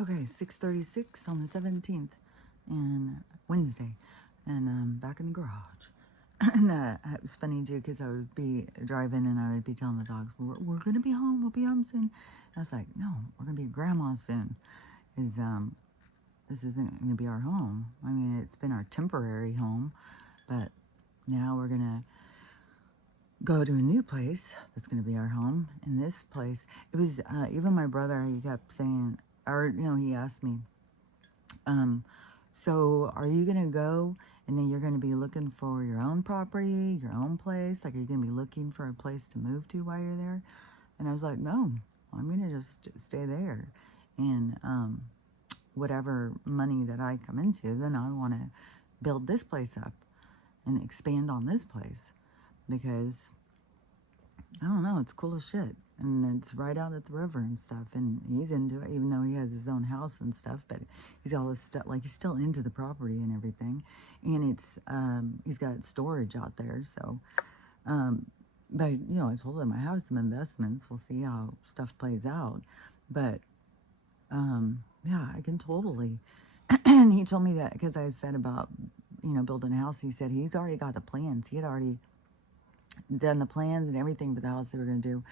Okay, 6:36 on the 17th, and Wednesday, and I'm back in the garage. And it was funny too, because I would be driving and I would be telling the dogs, we're going to be home, we'll be home soon. And I was like, no, we're going to be at grandma's soon. This isn't going to be our home. I mean, it's been our temporary home, but now we're going to go to a new place that's going to be our home. And this place, it was, even my brother, he kept saying, or, he asked me, so are you going to go and then you're going to be looking for your own property, your own place? Like, are you going to be looking for a place to move to while you're there? And I was like, no, I'm going to just stay there. And whatever money that I come into, then I want to build this place up and expand on this place, because I don't know, it's cool as shit. And it's right out at the river and stuff. And he's into it, even though he has his own house and stuff. But he's got all this stuff, like, he's still into the property and everything. And it's, he's got storage out there. So, but, I told him I have some investments. We'll see how stuff plays out. But, yeah, I can totally. And he told me that because I said about, building a house. He said he's already got the plans. He had already done the plans and everything for the house they were going to do,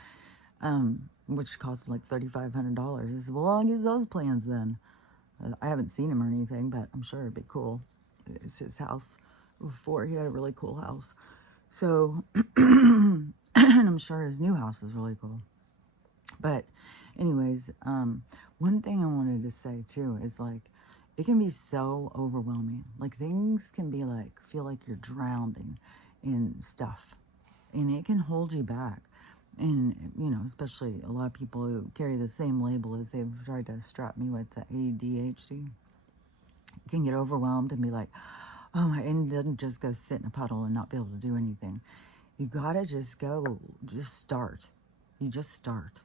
which cost like $3,500. I said, well, I'll use those plans then. I haven't seen him or anything, but I'm sure it'd be cool. It's his house. Before, he had a really cool house. So, and I'm sure his new house is really cool. But anyways, one thing I wanted to say too is, like, it can be so overwhelming. Like, things can be like, feel like you're drowning in stuff. And it can hold you back. And, especially a lot of people who carry the same label as they've tried to strap me with the ADHD can get overwhelmed and be like, oh my, and then just go sit in a puddle and not be able to do anything. You gotta just start. You just start.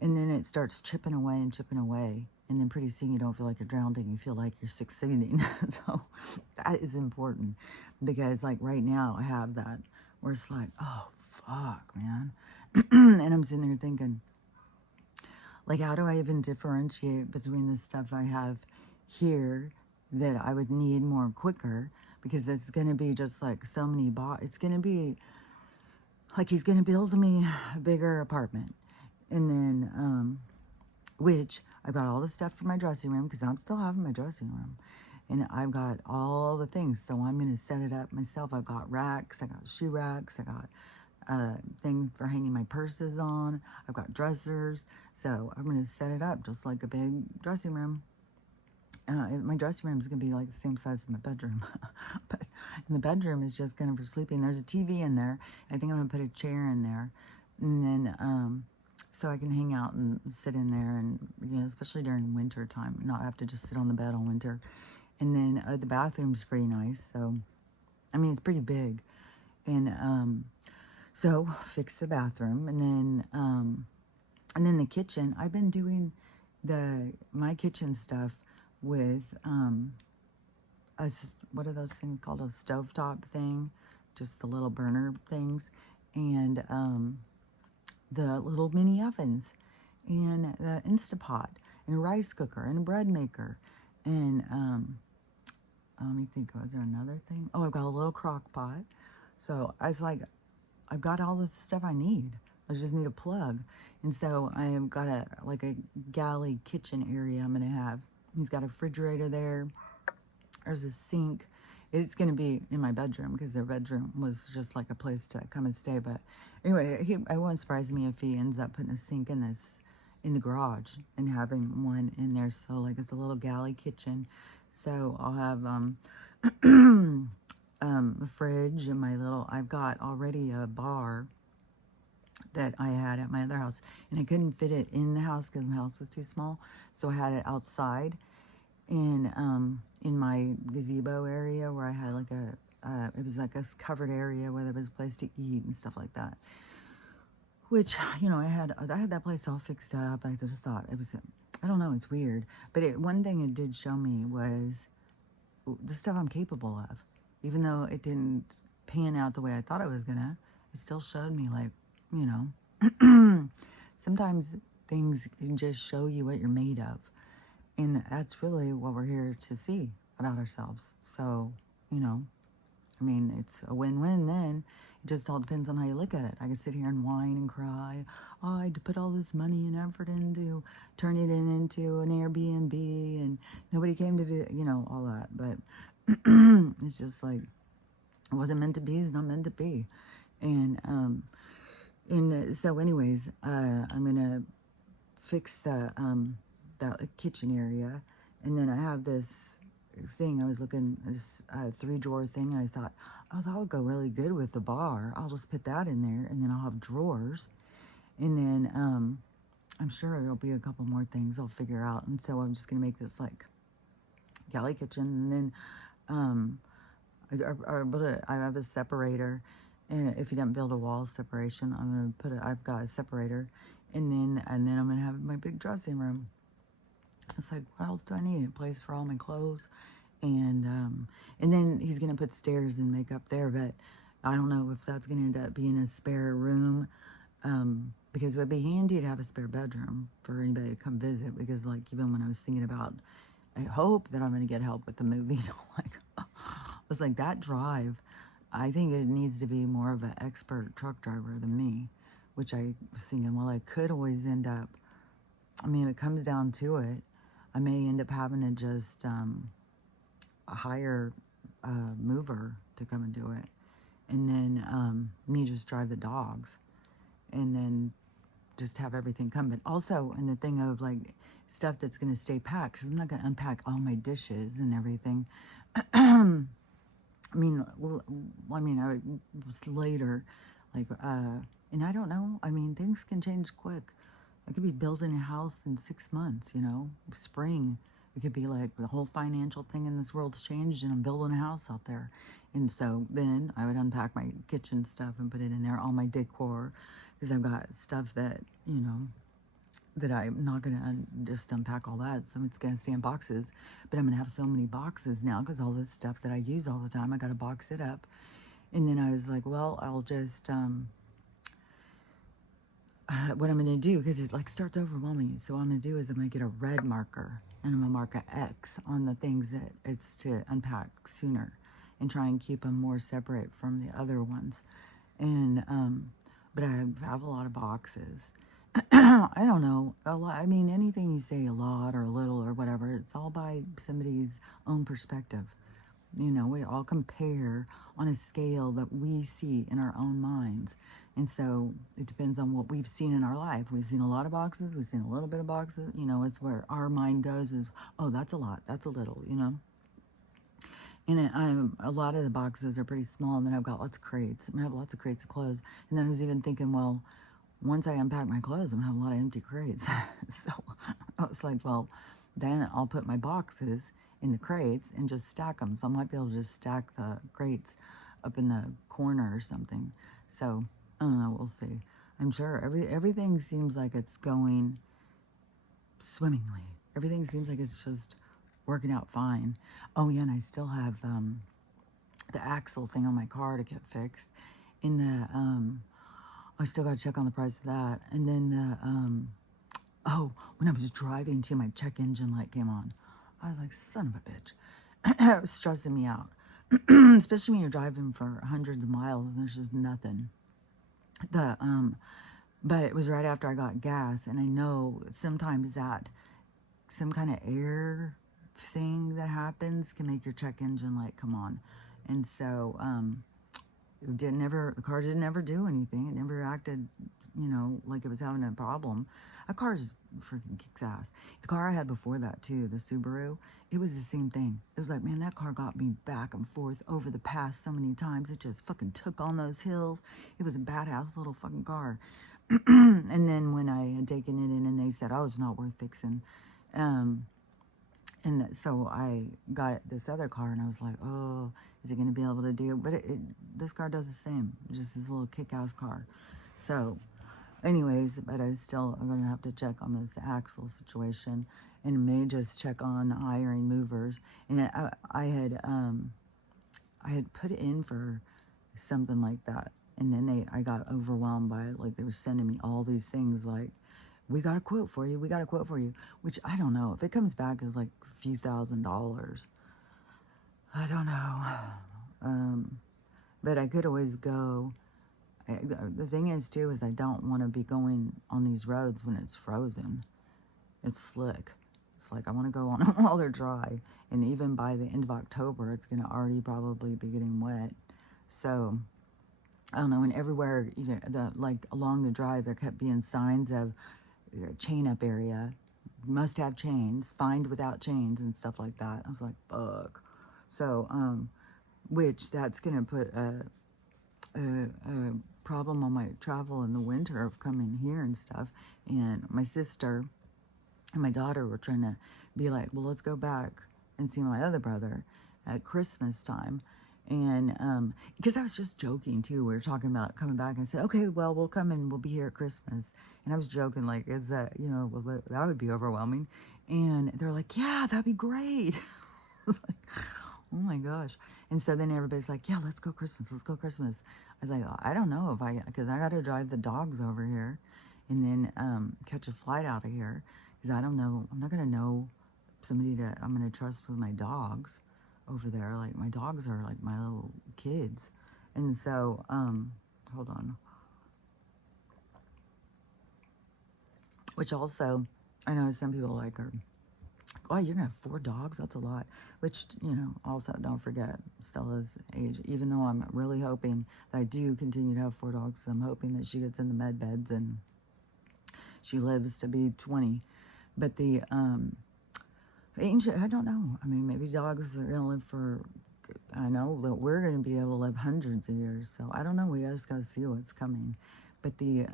And then it starts chipping away and chipping away. And then pretty soon you don't feel like you're drowning. You feel like you're succeeding. So that is important, because, like, right now I have that where it's like, oh, fuck, man. And I'm sitting there thinking, like, how do I even differentiate between the stuff I have here that I would need more quicker? Because it's going to be just like so many it's going to be like he's going to build me a bigger apartment. And then, which I've got all the stuff for my dressing room, because I'm still having my dressing room. And I've got all the things, so I'm going to set it up myself. I've got racks, I got shoe racks, I got thing for hanging my purses on. I've got dressers, so I'm going to set it up just like a big dressing room. My dressing room is going to be like the same size as my bedroom. But in the bedroom is just kind of for sleeping. There's a TV in there. I think I'm going to put a chair in there. And then, so I can hang out and sit in there, and, especially during winter time, not have to just sit on the bed all winter. And then the bathroom's pretty nice. So, I mean, it's pretty big. And, so fix the bathroom. And then the kitchen, I've been doing my kitchen stuff with, what are those things called? A stovetop thing, just the little burner things. And, the little mini ovens, and the Instapot, and a rice cooker, and a bread maker. And, let me think, was there another thing? Oh, I've got a little crock pot. So I was like, I've got all the stuff I need. I just need a plug. And so I've got a galley kitchen area I'm going to have. He's got a refrigerator there. There's a sink. It's going to be in my bedroom, because their bedroom was just like a place to come and stay. But anyway, it won't surprise me if he ends up putting a sink in the garage and having one in there. So, like, it's a little galley kitchen. So I'll have a fridge, and I've got already a bar that I had at my other house, and I couldn't fit it in the house because my house was too small. So I had it outside in my gazebo area, where I had like it was like a covered area where there was a place to eat and stuff like that. Which, I had that place all fixed up. I just thought it was, I don't know, it's weird. But one thing it did show me was the stuff I'm capable of. Even though it didn't pan out the way I thought it was gonna, it still showed me, like, sometimes things can just show you what you're made of. And that's really what we're here to see about ourselves. So, you know, I mean, it's a win-win then. It just all depends on how you look at it. I could sit here and whine and cry. Oh, I had to put all this money and effort into turn it into an Airbnb and nobody came to, you know, all that. But it's just like, it wasn't meant to be. It's not meant to be. And so anyways, I'm going to fix that kitchen area. And then I have this thing, I was looking, this 3-drawer thing, and I thought, oh, that would go really good with the bar. I'll just put that in there, and then I'll have drawers. And then I'm sure there'll be a couple more things I'll figure out. And so I'm just going to make this like galley kitchen. And then I have a separator. And if you don't build a wall separation, I'm going to put I've got a separator. And then I'm going to have my big dressing room. It's like, what else do I need? A place for all my clothes. And then he's going to put stairs and make up there, but I don't know if that's going to end up being a spare room, because it would be handy to have a spare bedroom for anybody to come visit, because like, even when I was thinking about, I hope that I'm going to get help with the moving, like, I was like, that drive, I think it needs to be more of an expert truck driver than me, which I was thinking, well, I could always end up, I mean, if it comes down to it, I may end up having to just hire a mover to come and do it. And then me just drive the dogs. And then just have everything come. But also in the thing of like stuff that's going to stay packed, because I'm not going to unpack all my dishes and everything. I mean, I was later, like, and I don't know. I mean, things can change quick. I could be building a house in 6 months, you know, spring. It could be like the whole financial thing in this world's changed and I'm building a house out there. And so then I would unpack my kitchen stuff and put it in there, all my decor, because I've got stuff that, you know, that I'm not going to just unpack all that. So it's going to stay in boxes, but I'm going to have so many boxes now because all this stuff that I use all the time, I got to box it up. And then I was like, well, I'll just, what I'm going to do, because it like starts overwhelming you. So what I'm going to do is I'm going to get a red marker and I'm going to mark an X on the things that it's to unpack sooner and try and keep them more separate from the other ones. And, but I have a lot of boxes. I don't know. A lot, I mean, anything you say a lot or a little or whatever, it's all by somebody's own perspective. You know, we all compare on a scale that we see in our own minds. And so it depends on what we've seen in our life. We've seen a lot of boxes. We've seen a little bit of boxes. You know, it's where our mind goes is, oh, that's a lot. That's a little, you know. And a lot of the boxes are pretty small. And then I've got lots of crates. I have lots of crates of clothes. And then I was even thinking, well, once I unpack my clothes, I'm going to have a lot of empty crates. So I was like, well, then I'll put my boxes in the crates and just stack them. So I might be able to just stack the crates up in the corner or something. So I don't know, we'll see. I'm sure everything seems like it's going swimmingly. Everything seems like it's just working out fine. Oh yeah, and I still have the axle thing on my car to get fixed. In the I still got to check on the price of that. And then the oh, when I was driving too, my check engine light came on. I was like, son of a bitch. It was stressing me out. Especially when you're driving for hundreds of miles and there's just nothing. But it was right after I got gas, and I know sometimes that some kind of air thing that happens can make your check engine light come on. And so the car didn't ever do anything. It never acted, you know, like it was having a problem. A car just freaking kicks ass. The car I had before that too, the Subaru, it was the same thing. It was like, man, that car got me back and forth over the pass so many times. It just fucking took on those hills. It was a badass little fucking car. And then when I had taken it in and they said, oh, it's not worth fixing. And so I got this other car and I was like, oh, is it going to be able to do? But this car does the same, just this little kick-ass car. So anyways, but I'm going to have to check on this axle situation and may just check on hiring movers. And I had put in for something like that. And then I got overwhelmed by it. Like they were sending me all these things like we got a quote for you. We got a quote for you. Which I don't know. If it comes back as like a few $1,000s, I don't know. But I could always go. The thing is, too, is I don't want to be going on these roads when it's frozen. It's slick. It's like I want to go on them while they're dry. And even by the end of October, it's going to already probably be getting wet. So, I don't know. And everywhere, you know, like along the drive, there kept being signs of chain up area. Must have chains. Find without chains and stuff like that. I was like, fuck. So, which that's going to put a problem on my travel in the winter of coming here and stuff. And my sister and my daughter were trying to be like, well, let's go back and see my other brother at Christmas time. And because I was just joking too, we were talking about coming back, and I said, okay, well, we'll come and we'll be here at Christmas. And I was joking, like, is that, you know, well, that would be overwhelming. And they're like, yeah, that'd be great. I was like, oh my gosh. And so then everybody's like, yeah, let's go Christmas. Let's go Christmas. I was like, I don't know if because I got to drive the dogs over here and then catch a flight out of here. Because I don't know, I'm not going to know somebody that I'm going to trust with my dogs over there. Like, my dogs are like my little kids. And so, hold on. Which also, I know some people like are, oh, you're going to have 4 dogs? That's a lot. Which, you know, also don't forget Stella's age. Even though I'm really hoping that I do continue to have 4 dogs, I'm hoping that she gets in the med beds and she lives to be 20. But the ancient, I don't know. I mean, maybe dogs are going to live for, I know that we're going to be able to live hundreds of years. So I don't know. We just got to see what's coming. But the,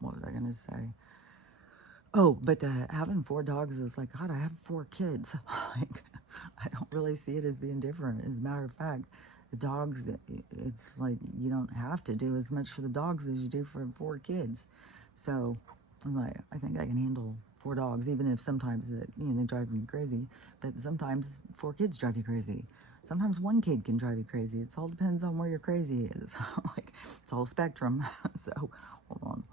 what was I going to say? Oh, but having 4 dogs is like, God, I have 4 kids. Like, I don't really see it as being different. As a matter of fact, the dogs, it's like you don't have to do as much for the dogs as you do for 4 kids. So, I'm like, I think I can handle 4 dogs, even if sometimes they drive me crazy. But sometimes 4 kids drive you crazy. Sometimes 1 kid can drive you crazy. It all depends on where your crazy is. Like, it's all spectrum. So, hold on.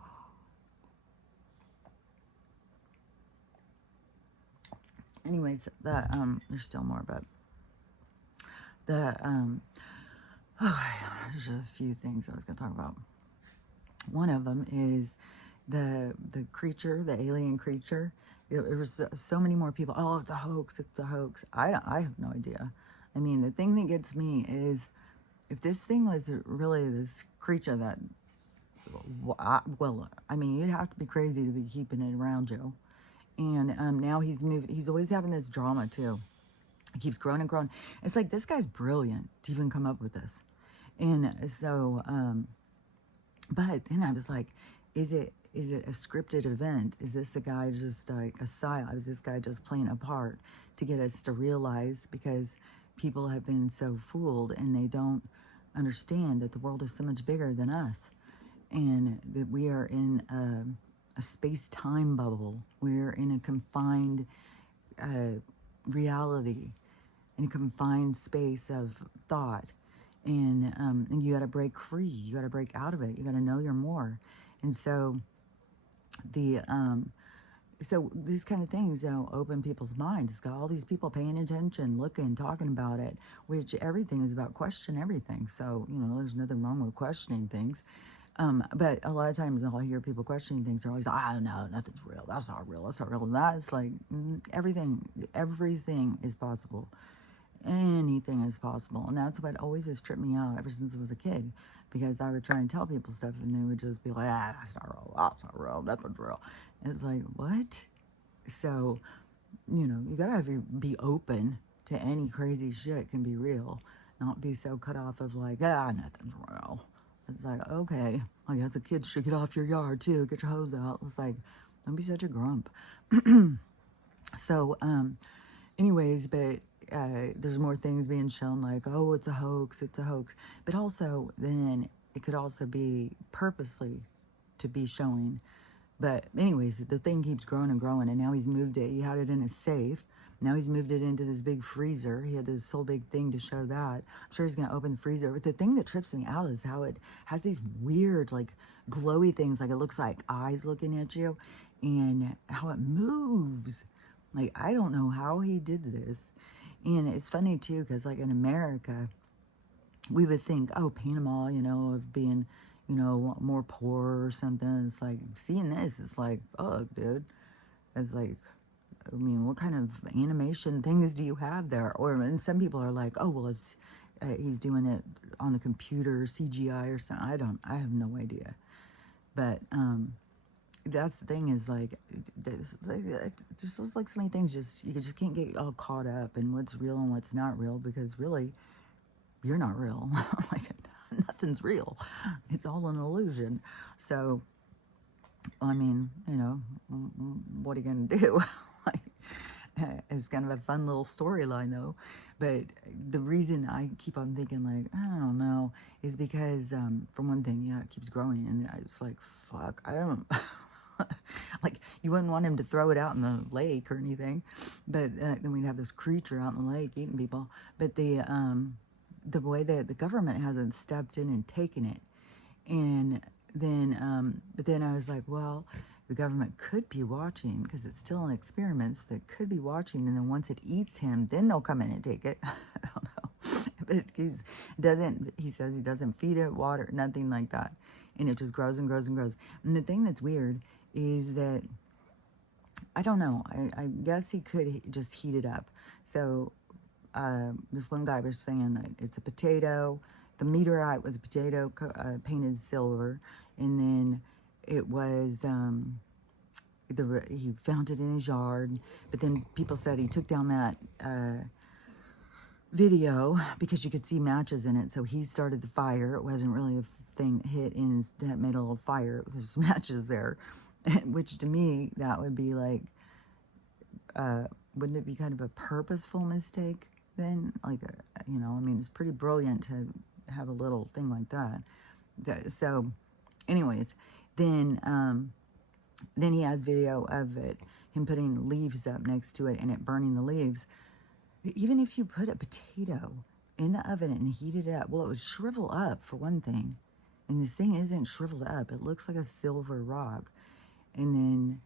Anyways, there's still more, but there's just a few things I was going to talk about. One of them is the creature, the alien creature. There was so many more people. Oh, it's a hoax. It's a hoax. I have no idea. I mean, the thing that gets me is if this thing was really this creature that, well, I mean, you'd have to be crazy to be keeping it around you. And now he's moved. He's always having this drama too. It keeps growing and growing. It's like, this guy's brilliant to even come up with this. And so, but then I was like, is it a scripted event? Is this a guy just like a psyop? Is this guy just playing a part to get us to realize, because people have been so fooled and they don't understand that the world is so much bigger than us, and that we are in a space-time bubble. We're in a confined reality, in a confined space of thought, and you got to break free. You got to break out of it. You got to know you're more. And so so these kind of things, open people's minds. It's got all these people paying attention, looking, talking about it, which everything is about question everything. So, there's nothing wrong with questioning things. But a lot of times I'll hear people questioning things. They're always like, I don't know, nothing's real. That's not real. That's not real. And that's like, everything is possible. Anything is possible. And that's what always has tripped me out ever since I was a kid. Because I would try and tell people stuff and they would just be like, that's not real. That's not real. Nothing's real. And it's like, what? So, you gotta be open to any crazy shit can be real. Not be so cut off of like, nothing's real. It's like, okay, I guess the kids should get off your yard too. Get your hose out. It's like, don't be such a grump. So, anyways, but there's more things being shown like, oh, it's a hoax. It's a hoax. But also, then it could also be purposely to be showing. But anyways, the thing keeps growing and growing, and now he's moved it. He had it in a safe, Now he's moved it into this big freezer. He had this whole big thing to show that. I'm sure he's going to open the freezer. But the thing that trips me out is how it has these weird, like, glowy things. Like, it looks like eyes looking at you. And how it moves. Like, I don't know how he did this. And it's funny, too, because, like, in America, we would think, oh, Panama, you know, of being, you know, more poor or something. It's like, seeing this, it's like, fuck, dude. It's like, I mean, what kind of animation things do you have there? Or, and some people are like, oh, well, it's, he's doing it on the computer, CGI or something. I have no idea. But, that's the thing is like, it just looks like so many things you just can't get all caught up in what's real and what's not real, because really, you're not real. Like, nothing's real. It's all an illusion. So, I mean, you know, what are you going to do? It's kind of a fun little storyline, though. But the reason I keep on thinking, like, I don't know, is because, for one thing, yeah, it keeps growing. And I was like, fuck, I don't... Like, you wouldn't want him to throw it out in the lake or anything. But then we'd have this creature out in the lake eating people. But the way that the government hasn't stepped in and taken it. And then, but then I was like, well, the government could be watching, because it's still in experiments, that could be watching, and then once it eats him, then they'll come in and take it. I don't know. But he says he doesn't feed it water, nothing like that. And it just grows and grows and grows. And the thing that's weird is that, I don't know, I guess he could just heat it up. So, this one guy was saying that it's a potato. The meteorite was a potato painted silver, and then it was he found it in his yard. But then people said he took down that video because you could see matches in it. So he started the fire. It wasn't really a thing hit in that made a little fire. There's matches there, which to me that would be like, wouldn't it be kind of a purposeful mistake then? Like, you know, I mean, it's pretty brilliant to have a little thing like that. So, anyways, then he has video of it, him putting leaves up next to it and it burning the leaves. Even if you put a potato in the oven and heated it up, well, it would shrivel up for one thing. And this thing isn't shriveled up. It looks like a silver rock. And then,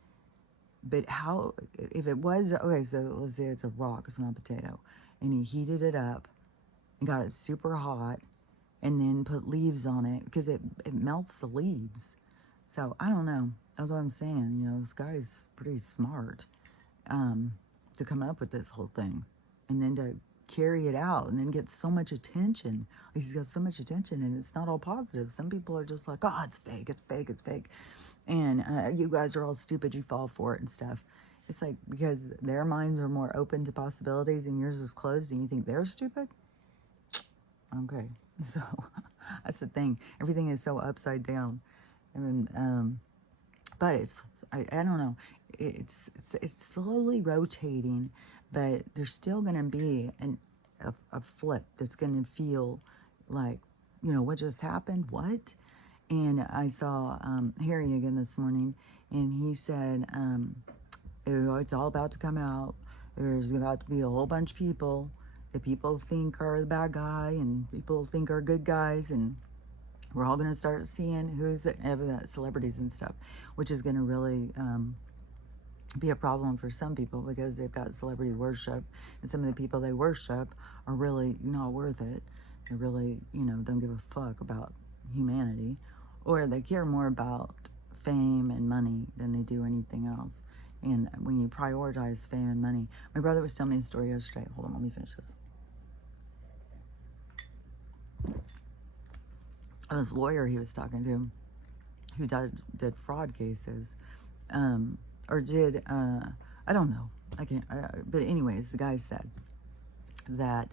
but how, if it was, okay, so let's say it's a rock, it's not a potato. And he heated it up and got it super hot and then put leaves on it, because it melts the leaves. So, I don't know. That's what I'm saying. You know, this guy's pretty smart to come up with this whole thing. And then to carry it out and then get so much attention. He's got so much attention, and it's not all positive. Some people are just like, oh, it's fake, it's fake, it's fake. And you guys are all stupid, you fall for it and stuff. It's like, because their minds are more open to possibilities and yours is closed, and you think they're stupid? Okay. So, that's the thing. Everything is so upside down. I mean, but I don't know. It's slowly rotating, but there's still going to be a flip that's going to feel like, you know, what just happened? What? And I saw Harry again this morning, and he said, it's all about to come out. There's about to be a whole bunch of people that people think are the bad guy and people think are good guys, and we're all going to start seeing who's the celebrities and stuff, which is going to really be a problem for some people, because they've got celebrity worship, and some of the people they worship are really not worth it. They really, you know, don't give a fuck about humanity, or they care more about fame and money than they do anything else. And when you prioritize fame and money, my brother was telling me a story yesterday. Hold on, let me finish this. This lawyer he was talking to, who did fraud cases, or did, I don't know, I can't, but anyways, the guy said that,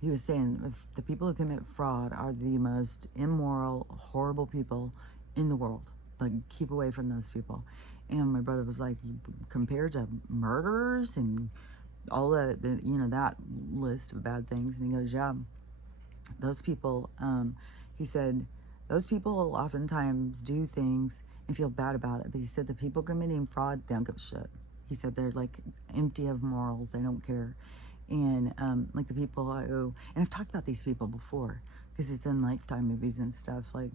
he was saying if the people who commit fraud are the most immoral, horrible people in the world. Like, keep away from those people. And my brother was like, compared to murderers and all the you know, that list of bad things. And he goes, yeah, those people, he said, those people oftentimes do things and feel bad about it. But he said the people committing fraud, they don't give a shit. He said they're like empty of morals. They don't care. And like the people who, and I've talked about these people before because it's in Lifetime movies and stuff. Like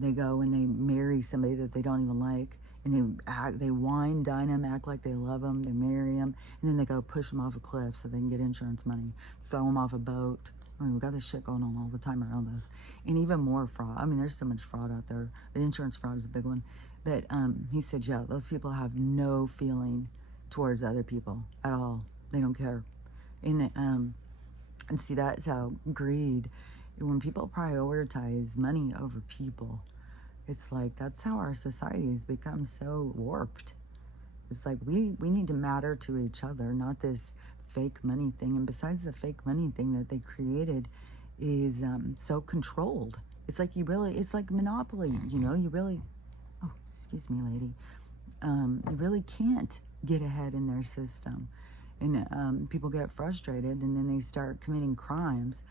they go and they marry somebody that they don't even like, and they wine, dine them, act like they love them, they marry them, and then they go push them off a cliff so they can get insurance money, throw them off a boat. I mean, we got this shit going on all the time around us, and even more fraud. I mean, there's so much fraud out there, but insurance fraud is a big one. But he said, yeah, those people have no feeling towards other people at all. They don't care. And see, that's how greed, when people prioritize money over people, it's like, that's how our society has become so warped. It's like, we need to matter to each other, not this fake money thing. And besides, the fake money thing that they created is so controlled. It's like it's like Monopoly, you know, you really, oh, excuse me, lady. You really can't get ahead in their system. And people get frustrated, and then they start committing crimes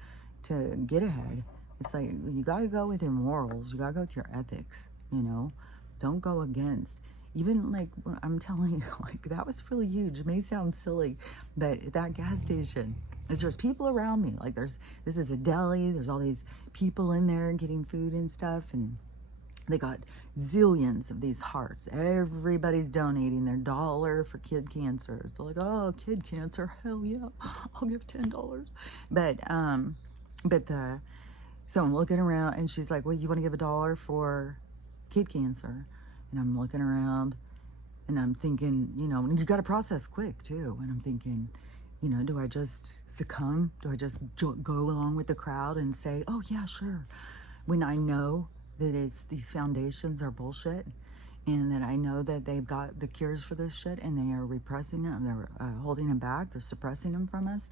to get ahead. It's like, you got to go with your morals. You got to go with your ethics, you know. Don't go against. Even, like, I'm telling you, like, that was really huge. It may sound silly, but at that gas station, there's people around me. Like, this is a deli. There's all these people in there getting food and stuff, and they got zillions of these hearts. Everybody's donating their $1 for kid cancer. It's like, oh, kid cancer, hell yeah, I'll give $10. So I'm looking around, and she's like, well, you want to give $1 for kid cancer? And I'm looking around, and I'm thinking, you know, and you got to process quick too. And I'm thinking, you know, do I just succumb? Do I just go along with the crowd and say, oh yeah, sure, when I know that these foundations are bullshit, and that I know that they've got the cures for this shit, and they are repressing them, they're holding them back, they're suppressing them from us.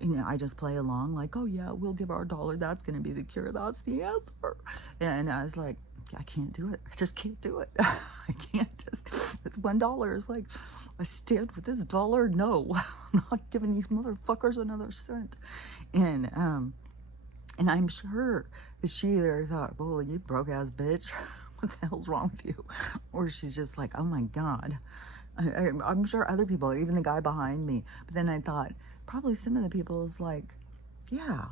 You know, I just play along like, oh yeah, we'll give our $1. That's going to be the cure. That's the answer. And I was like, I can't do it. I just can't do it. I can't just, it's $1. It's like, I stand with this $1. No, I'm not giving these motherfuckers another cent. And I'm sure that she either thought, well, you broke ass bitch, what the hell's wrong with you? Or she's just like, oh my God. I'm sure other people, even the guy behind me. But then I thought, probably some of the people is like, yeah,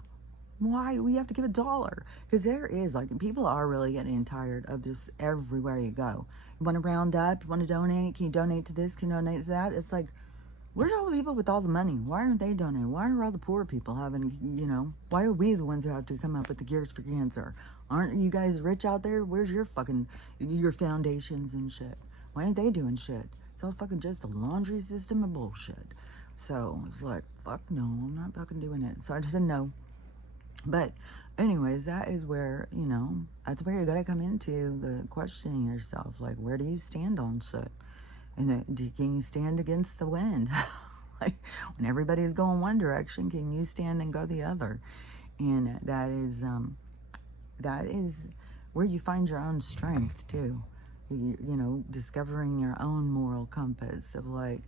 why do we have to give $1? Because there is, like, people are really getting tired of this everywhere you go. You want to round up? You want to donate? Can you donate to this? Can you donate to that? It's like, where's all the people with all the money? Why aren't they donating? Why are all the poor people having, you know, why are we the ones who have to come up with the cures for cancer? Aren't you guys rich out there? Where's your foundations and shit? Why aren't they doing shit? It's all fucking just a laundry system of bullshit. So I was like, fuck no, I'm not fucking doing it. So I just said no. But anyways, that is where, you know, that's where you gotta come into the questioning yourself. Like, where do you stand on shit? And can you stand against the wind? Like, when everybody's going one direction, can you stand and go the other? And that is where you find your own strength too. You know, discovering your own moral compass of like,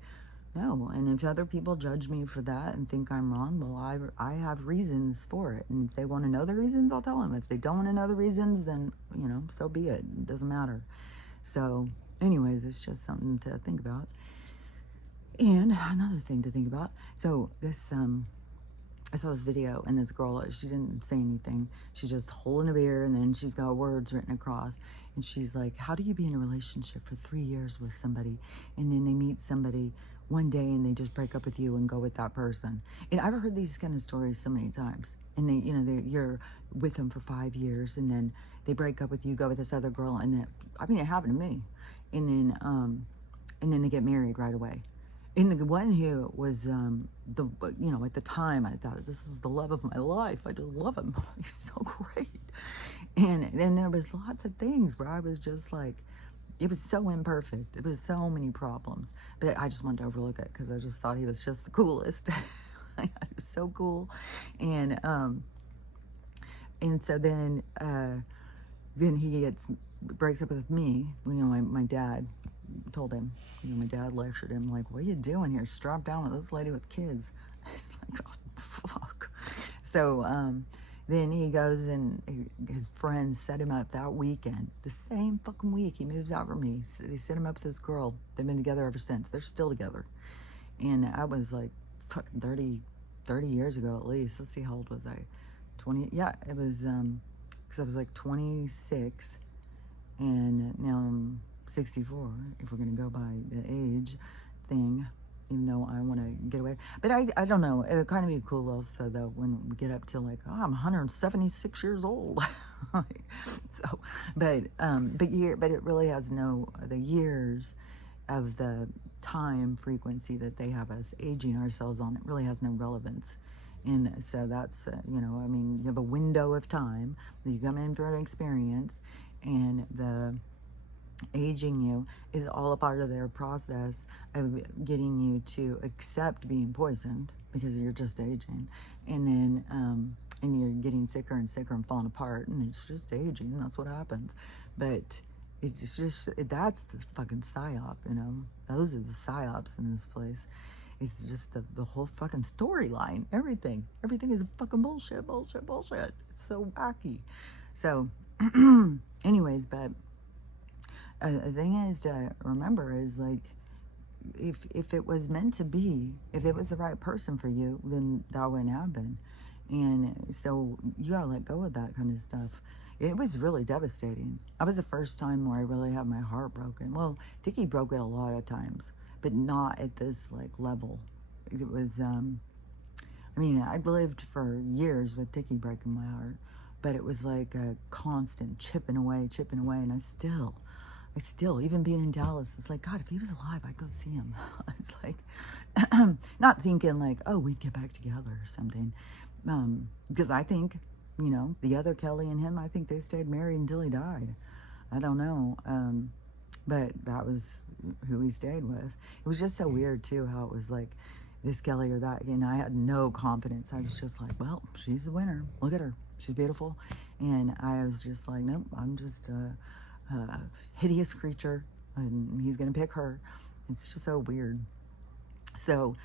no, and if other people judge me for that and think I'm wrong, well, I have reasons for it. And if they want to know the reasons, I'll tell them. If they don't want to know the reasons, then, you know, so be it. It doesn't matter. So anyways, it's just something to think about. And another thing to think about. So this, I saw this video, and this girl, she didn't say anything. She's just holding a beer, and then she's got words written across. And she's like, how do you be in a relationship for 3 years with somebody, and then they meet somebody one day and they just break up with you and go with that person? And I've heard these kind of stories so many times. And they, you know, you're with them for 5 years, and then they break up with you, go with this other girl, and then, I mean, it happened to me. And then they get married right away. And the one who was, you know, at the time, I thought, this is the love of my life. I just love him. He's so great. And then there was lots of things where I was just like, it was so imperfect. It was so many problems. But I just wanted to overlook it because I just thought he was just the coolest. He was so cool. And so then he breaks up with me. You know, my dad told him, you know, my dad lectured him like, what are you doing here? Strapped down with this lady with kids. It's like, oh, fuck. So Then he goes and his friends set him up that weekend. The same fucking week he moves out from me. They set him up with this girl. They've been together ever since. They're still together. And I was like fucking 30 years ago at least. Let's see, how old was I? 20? Yeah, it was, because I was like 26. And now I'm 64, if we're going to go by the age thing. Even though I want to get away. But I don't know. It would kind of be cool also, though, when we get up to like, oh, I'm 176 years old. So, but it really has no, the years of the time frequency that they have us aging ourselves on, it really has no relevance. And so that's, you know, I mean, you have a window of time that you come in for an experience, and the aging you is all a part of their process of getting you to accept being poisoned because you're just aging, and then and you're getting sicker and sicker and falling apart, and it's just aging. That's what happens. But it's just, that's the fucking psyop, you know. Those are the psyops in this place. It's just the whole fucking storyline. Everything is fucking bullshit. It's so wacky. So anyways, but the thing is to remember is, like, if it was meant to be, if it was the right person for you, then that wouldn't happen. And so you gotta let go of that kind of stuff. It was really devastating. That was the first time where I really had my heart broken. Well, Dickie broke it a lot of times, but not at this like level. It was, I mean, I've lived for years with Dickie breaking my heart, but it was like a constant chipping away, and I still, even being in Dallas, it's like, God, if he was alive, I'd go see him. It's like, not thinking like, oh, we'd get back together or something. Because I think, you know, the other Kelly and him, I think they stayed married until he died. I don't know. But that was who he stayed with. It was just so weird, too, how it was like this Kelly or that. And I had no confidence. I was just like, well, she's the winner. Look at her. She's beautiful. And I was just like, nope, I'm just a hideous creature, and he's going to pick her. It's just so weird. So,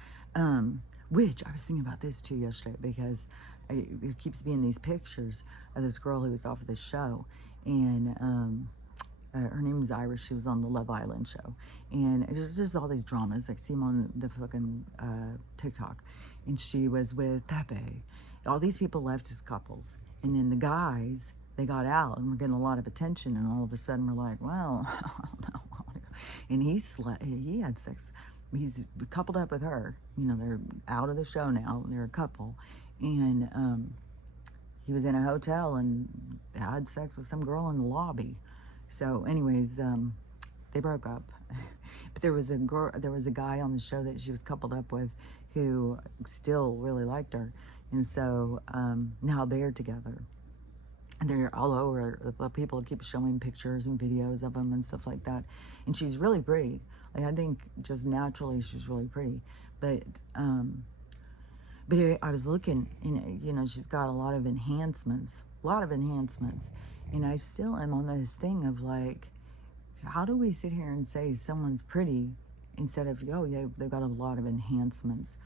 which I was thinking about this too yesterday, because it keeps being these pictures of this girl who was off of the show, and her name is Iris. She was on the Love Island show, and it was just all these dramas. I see them on the fucking TikTok, and she was with Pepe. All these people left as couples, and then the guys, they got out and were getting a lot of attention, and all of a sudden we're like, well, I don't know. And he had sex. He's coupled up with her. You know, they're out of the show now. They're a couple. And he was in a hotel and had sex with some girl in the lobby. So anyways, they broke up. But there was a guy on the show that she was coupled up with who still really liked her. And so now they're together. And they're all over. People keep showing pictures and videos of them and stuff like that. And she's really pretty. Like, I think just naturally she's really pretty. But I was looking, and you know, she's got a lot of enhancements. And I still am on this thing of like, how do we sit here and say someone's pretty instead of, oh yeah, they've got a lot of enhancements.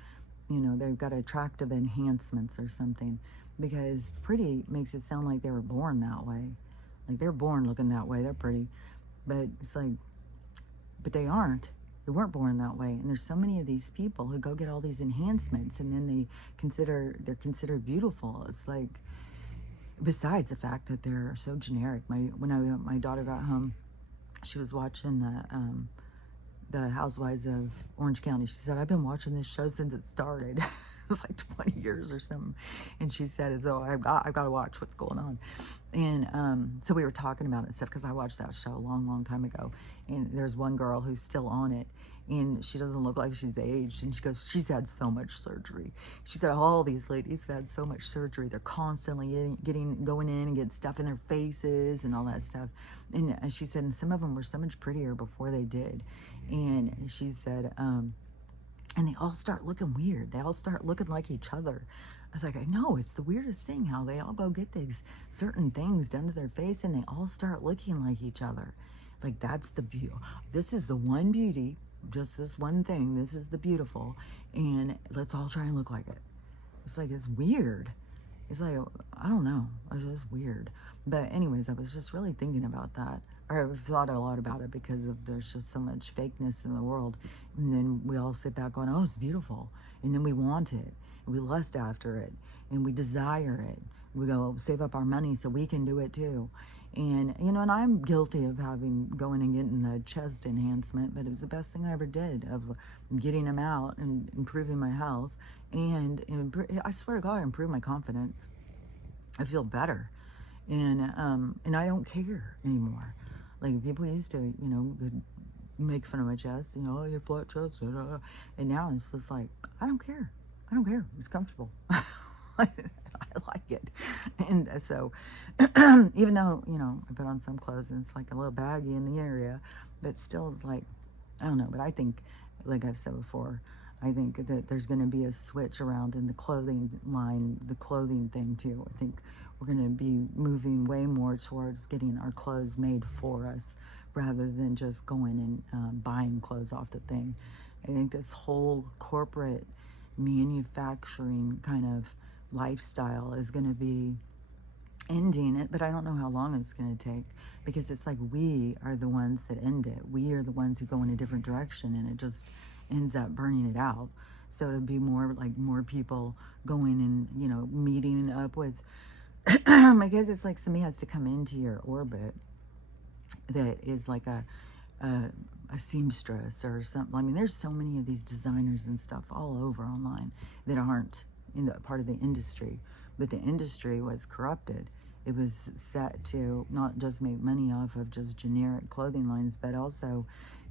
You know, they've got attractive enhancements or something. Because pretty makes it sound like they were born that way. Like, they're born looking that way, they're pretty. But it's like, but they aren't. They weren't born that way. And there's so many of these people who go get all these enhancements, and then they're considered beautiful. It's like, besides the fact that they're so generic. When my daughter got home, she was watching the Housewives of Orange County. She said, I've been watching this show since it started. It was like 20 years or something. And she said, as though I've got to watch what's going on. And so we were talking about it and stuff, because I watched that show a long time ago. And there's one girl who's still on it, and she doesn't look like she's aged. And she goes, she's had so much surgery. She said, all these ladies have had so much surgery. They're constantly going in and getting stuff in their faces and all that stuff. And she said, and some of them were so much prettier before they did. And she said, and they all start looking weird. They all start looking like each other. I was like, I know, it's the weirdest thing how they all go get these certain things done to their face, and they all start looking like each other. Like, that's the beauty. This is the one beauty, just this one thing. This is the beautiful, and let's all try and look like it. It's like, it's weird. It's like, I don't know. It's just weird. But anyways, I was just really thinking about that. Or I've thought a lot about it because of there's just so much fakeness in the world. And then we all sit back going, oh, it's beautiful. And then we want it. And we lust after it. And we desire it. We go save up our money so we can do it too. And, you know, and I'm guilty of going and getting the chest enhancement, but it was the best thing I ever did, of getting them out and improving my health. And I swear to God, I improved my confidence. I feel better. And I don't care anymore. Like, people used to, you know, make fun of my chest, you know, oh, your flat chest, and now it's just like, I don't care. I don't care. It's comfortable. I like it. And so, even though, you know, I put on some clothes and it's like a little baggy in the area, but still it's like, I don't know. But I think, like I've said before, I think that there's going to be a switch around in the clothing line, the clothing thing too. I think we're going to be moving way more towards getting our clothes made for us rather than just going and buying clothes off the thing. I think this whole corporate manufacturing kind of lifestyle is going to be ending it, but I don't know how long it's going to take, because it's like we are the ones that end it. We are the ones who go in a different direction, and it just ends up burning it out. So it'll be more like more people going and, you know, meeting up with I guess it's like somebody has to come into your orbit that is like a seamstress or something. I mean, there's so many of these designers and stuff all over online that aren't in the part of the industry, but the industry was corrupted. It was set to not just make money off of just generic clothing lines, but also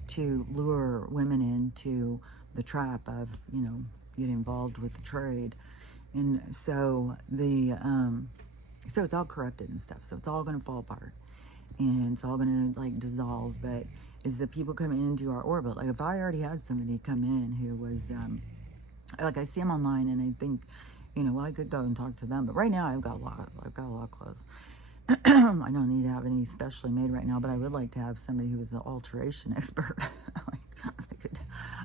to lure women into the trap of, you know, getting involved with the trade. And so so it's all corrupted and stuff. So it's all going to fall apart, and it's all going to like dissolve. But is the people coming into our orbit? Like, if I already had somebody come in who was, like, I see them online, and I think, you know, well, I could go and talk to them. But right now, I've got a lot of clothes. I don't need to have any specially made right now, but I would like to have somebody who is an alteration expert.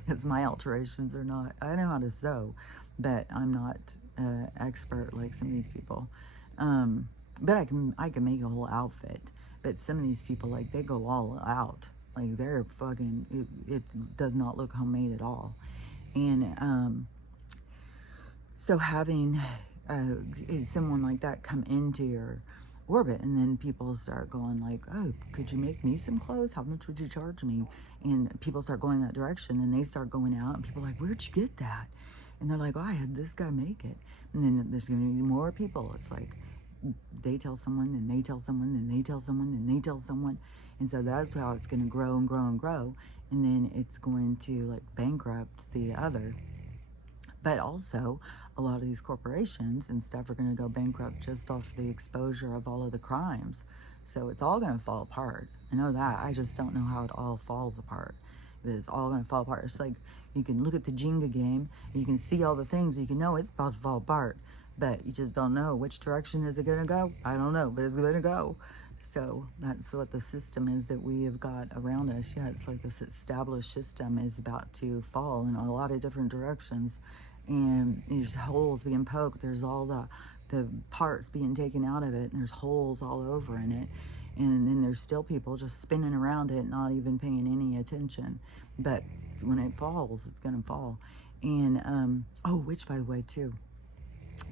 Because my alterations are not, I know how to sew, but I'm not expert like some of these people. But I can make a whole outfit. But some of these people, like, they go all out. Like, they're fucking, it does not look homemade at all. And so having someone like that come into your orbit, and then people start going like, oh, could you make me some clothes? How much would you charge me? And people start going that direction, and they start going out, and people are like, where'd you get that? And they're like, oh, I had this guy make it. And then there's going to be more people. It's like they tell someone, and they tell someone, and they tell someone, and they tell someone. And so that's how it's going to grow and grow and grow. And then it's going to like bankrupt the other. But also, a lot of these corporations and stuff are going to go bankrupt just off the exposure of all of the crimes. So it's all going to fall apart. I know that. I just don't know how it all falls apart. But it's all going to fall apart. It's like you can look at the Jenga game, you can see all the things, you can know it's about to fall apart. But you just don't know which direction is it going to go. I don't know, but it's going to go. So that's what the system is that we have got around us. Yeah, it's like this established system is about to fall in a lot of different directions. And there's holes being poked. There's all the parts being taken out of it, and there's holes all over in it. And then there's still people just spinning around it, not even paying any attention. But when it falls, it's going to fall. And, oh, which, by the way, too,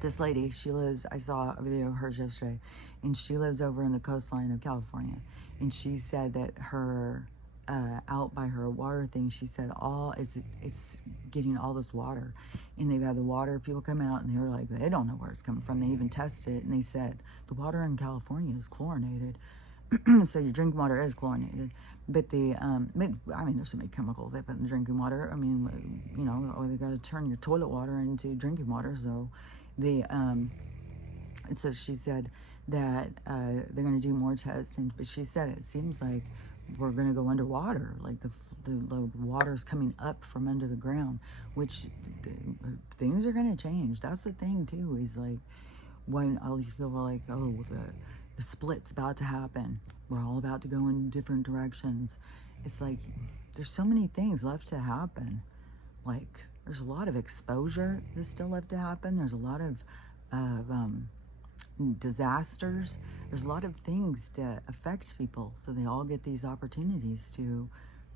this lady, she lives, I saw a video of hers yesterday, and she lives over in the coastline of California. And she said that her, out by her water thing, she said it's getting all this water. And they've had the water people come out, and they were like, they don't know where it's coming from. They even tested it, and they said, the water in California is chlorinated. So your drinking water is chlorinated. But I mean, there's so many chemicals they put in the drinking water. I mean, you know, or they got to turn your toilet water into drinking water. So and so she said that they're going to do more tests. But she said it seems like we're going to go underwater. Like the water's coming up from under the ground, which things are going to change. That's the thing too, is like when all these people are like, oh, the split's about to happen. We're all about to go in different directions. It's like, there's so many things left to happen. Like, there's a lot of exposure that's still left to happen. There's a lot of disasters. There's a lot of things that affect people, so they all get these opportunities to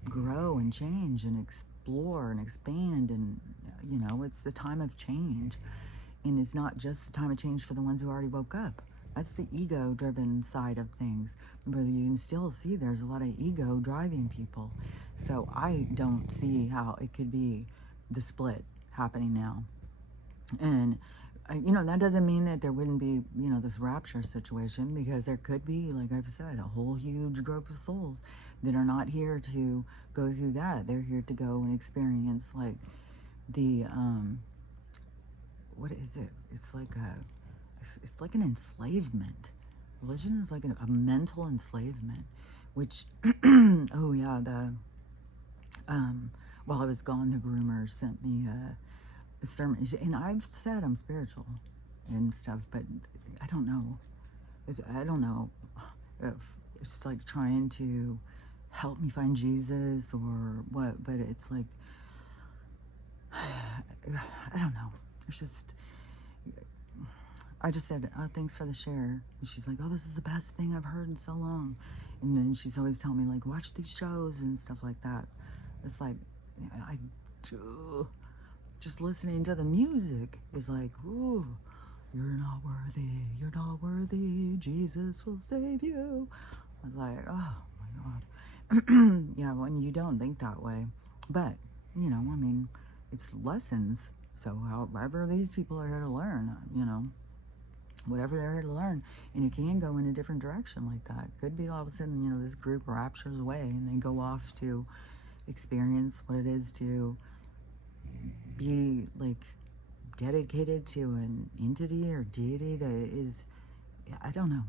grow and change and explore and expand. And it's the time of change, and it's not just the time of change for the ones who already woke up. That's the ego driven side of things, but you can still see there's a lot of ego driving people. So I don't see how it could be the split happening now. And that doesn't mean that there wouldn't be, this rapture situation, because there could be, like I've said, a whole huge group of souls that are not here to go through that. They're here to go and experience, like, the, what is it? It's like an enslavement. Religion is like a mental enslavement, which, oh yeah, while I was gone, the groomer sent me a sermon, and I've said I'm spiritual and stuff, but I don't know. I don't know if it's like trying to help me find Jesus or what, but it's like, I don't know. It's just, I just said, oh, thanks for the share. And she's like, oh, this is the best thing I've heard in so long. And then she's always telling me, like, watch these shows and stuff like that. It's like, just listening to the music is like, ooh, you're not worthy. You're not worthy. Jesus will save you. I was like, oh my God. Yeah, when you don't think that way. But, I mean, it's lessons. So however these people are here to learn, whatever they're here to learn, and it can go in a different direction like that. Could be all of a sudden, this group raptures away and they go off to experience what it is to be, like, dedicated to an entity or deity that is, I don't know.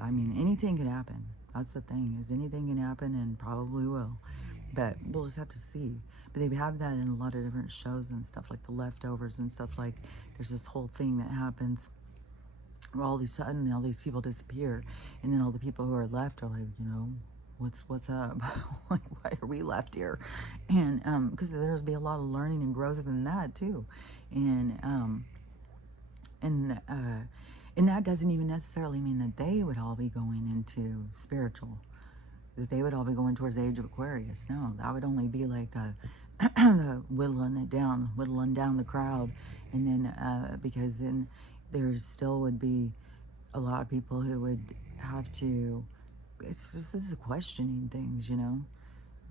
I mean, anything could happen. That's the thing, is anything can happen, and probably will. But we'll just have to see. But they have that in a lot of different shows and stuff, like The Leftovers and stuff. Like, there's this whole thing that happens where all these people disappear, and then all the people who are left are like, what's up? Like, why are we left here? And because there's be a lot of learning and growth in that too, and that doesn't even necessarily mean that they would all be going into spiritual, that they would all be going towards the age of Aquarius. No, that would only be like the whittling down the crowd, and then because then there still would be a lot of people who would have to. It's just, this is questioning things,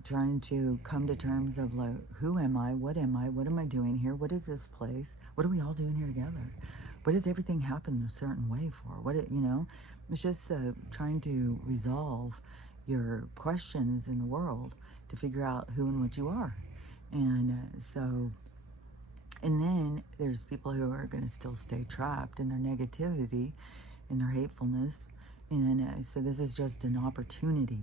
trying to come to terms of, like, who am I? What am I doing here? What is this place? What are we all doing here together? What does everything happen a certain way for? It's just trying to resolve your questions in the world to figure out who and what you are. And and then there's people who are going to still stay trapped in their negativity, in their hatefulness. And so this is just an opportunity.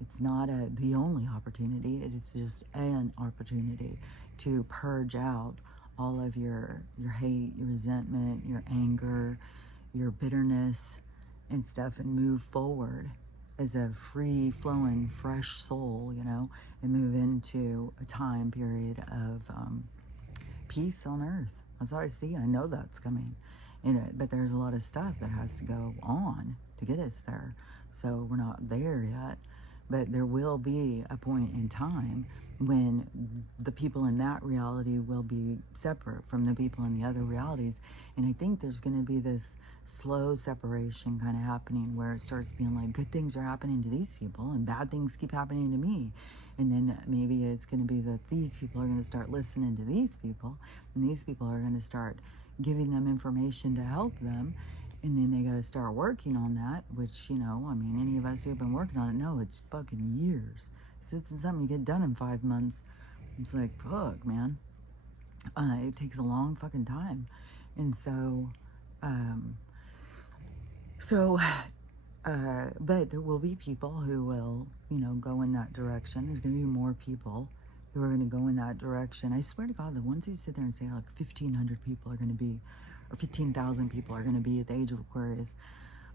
It's not the only opportunity. It is just an opportunity to purge out all of your hate, your resentment, your anger, your bitterness and stuff, and move forward as a free-flowing, fresh soul, and move into a time period of peace on earth. That's all I see. I know that's coming. But there's a lot of stuff that has to go on to get us there. So we're not there yet. But there will be a point in time when the people in that reality will be separate from the people in the other realities. And I think there's going to be this slow separation kind of happening, where it starts being like, good things are happening to these people and bad things keep happening to me. And then maybe it's going to be that these people are going to start listening to these people, and these people are going to start giving them information to help them. And then they got to start working on that, which, any of us who have been working on it know it's fucking years. So it's something you get done in 5 months. It's like, fuck, man. It takes a long fucking time. And so, but there will be people who will, go in that direction. There's going to be more people who are going to go in that direction. I swear to God, the ones who sit there and say, like, 1,500 people are going to be, or 15,000 people are going to be at the age of Aquarius.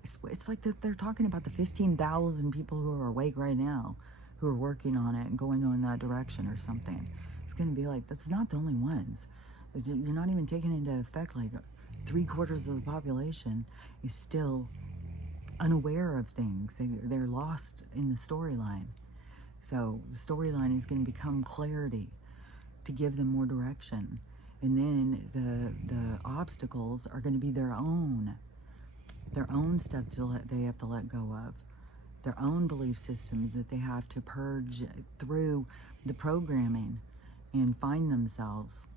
It's like they're talking about the 15,000 people who are awake right now, who are working on it and going in that direction or something. It's going to be like, that's not the only ones. You're not even taking into effect, like, 3/4 of the population is still unaware of things. They're lost in the storyline. So the storyline is going to become clarity to give them more direction. And then the obstacles are going to be their own stuff they have to let go of, their own belief systems that they have to purge through the programming and find themselves.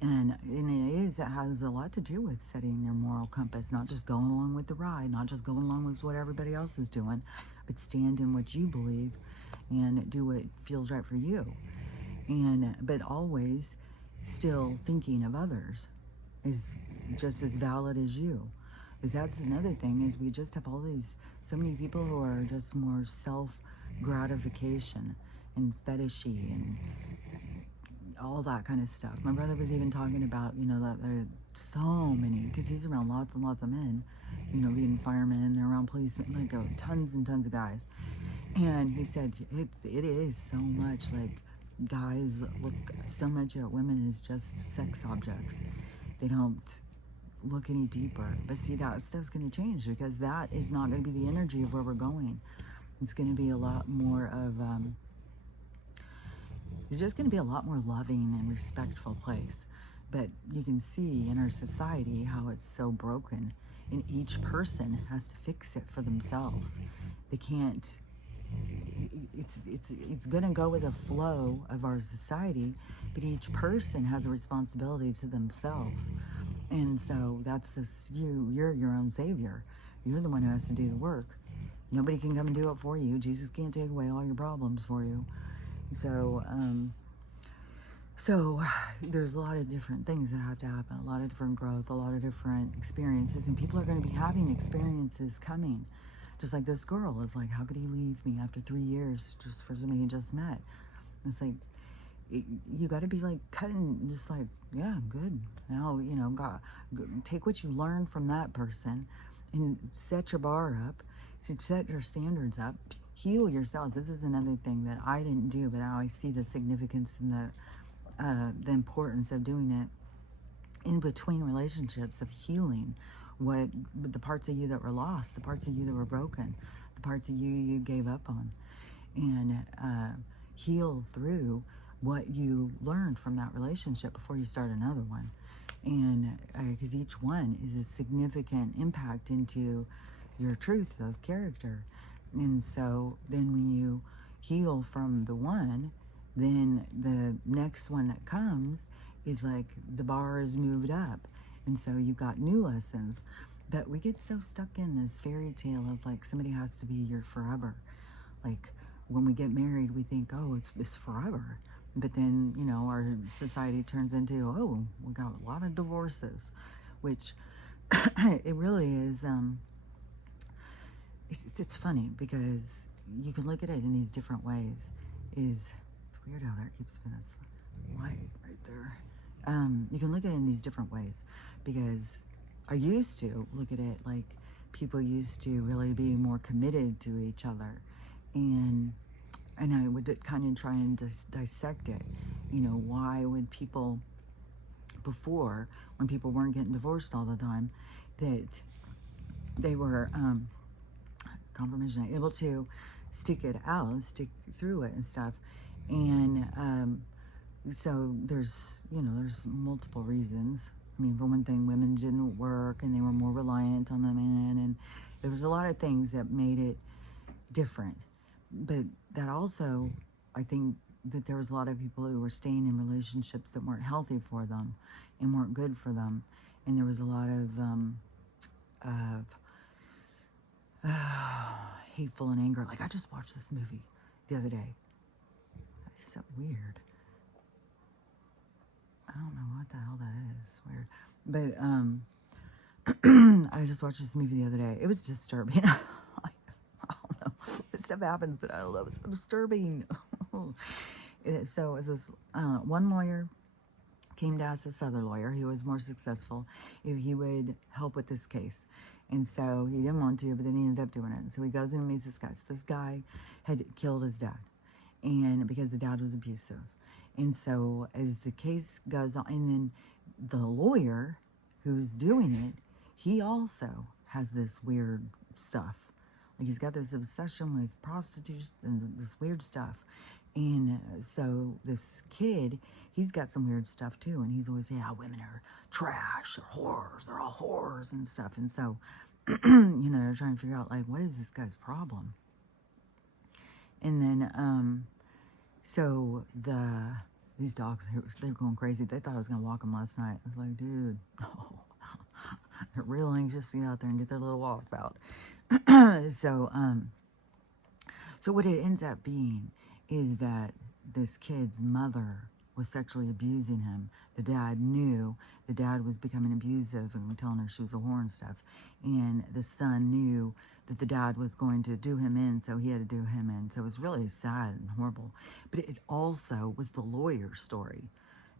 And it has a lot to do with setting their moral compass, not just going along with the ride, not just going along with what everybody else is doing, but stand in what you believe and do what feels right for you. But always still thinking of others is just as valid as you. Because that's another thing, is we just have so many people who are just more self-gratification and fetishy and all that kind of stuff. My brother was even talking about, that there are so many, because he's around lots and lots of men, being firemen, and they're around policemen, like tons and tons of guys. And he said it is so much like guys look so much at women as just sex objects. They don't look any deeper. But see, that stuff's going to change, because that is not going to be the energy of where we're going. It's going to be a lot more of it's just going to be a lot more loving and respectful place. But you can see in our society how it's so broken, and each person has to fix it for themselves. They can't. It's going to go with a flow of our society, but each person has a responsibility to themselves. And so that's you're your own savior. You're the one who has to do the work. Nobody can come and do it for you. Jesus can't take away all your problems for you. So there's a lot of different things that have to happen, a lot of different growth, a lot of different experiences, and people are going to be having experiences coming. Just like this girl is like, how could he leave me after 3 years just for somebody he just met? It's like, you got to be like cutting, just like, yeah, good. Now, take what you learned from that person and set your bar up, set your standards up, heal yourself. This is another thing that I didn't do, but now I see the significance and the importance of doing it in between relationships, of healing the parts of you that were lost, the parts of you that were broken, the parts of you gave up on, and heal through what you learned from that relationship before you start another one. And because each one is a significant impact into your truth of character. And so then when you heal from the one, then the next one that comes is like the bar is moved up. And so you've got new lessons. But we get so stuck in this fairy tale of like somebody has to be your forever. Like when we get married, we think, oh, it's forever. But then, our society turns into, oh, we got a lot of divorces, which it really is, it's funny, because you can look at it in these different ways. It's weird how that keeps being this light right there. You can look at it in these different ways, because I used to look at it like people used to really be more committed to each other, and I would kind of try and just dissect it. Why would people before, when people weren't getting divorced all the time, that they were able to stick through it and stuff, and so there's multiple reasons. I mean, for one thing, women didn't work and they were more reliant on the man, and there was a lot of things that made it different. But that also, I think that there was a lot of people who were staying in relationships that weren't healthy for them and weren't good for them, and there was a lot of hateful and anger. Like, I just watched this movie the other day. It's so weird. I don't know what the hell that is. It's weird. But I just watched this movie the other day. It was disturbing. I don't know. This stuff happens, but I don't know. It's so disturbing. So it was this one lawyer came to ask this other lawyer, who was more successful, if he would help with this case. And so he didn't want to, but then he ended up doing it. And so he goes in and meets this guy. So this guy had killed his dad, and because the dad was abusive. And so as the case goes on, and then the lawyer who's doing it, he also has this weird stuff. Like he's got this obsession with prostitution and this weird stuff. And so this kid, he's got some weird stuff too. And he's always saying, yeah, women are trash, they're whores, they're all whores and stuff. And so, you know, they're trying to figure out, like, what is this guy's problem? And then, so these dogs, they were going crazy. They thought I was going to walk them last night. I was like, dude, no. They're real anxious to get out there and get their little walkabout. So, so what it ends up being is that this kid's mother was sexually abusing him. The dad knew. The dad was becoming abusive and telling her she was a whore and stuff. And the son knew that the dad was going to do him in, so he had to do him in. So it was really sad and horrible. But it also was the lawyer's story.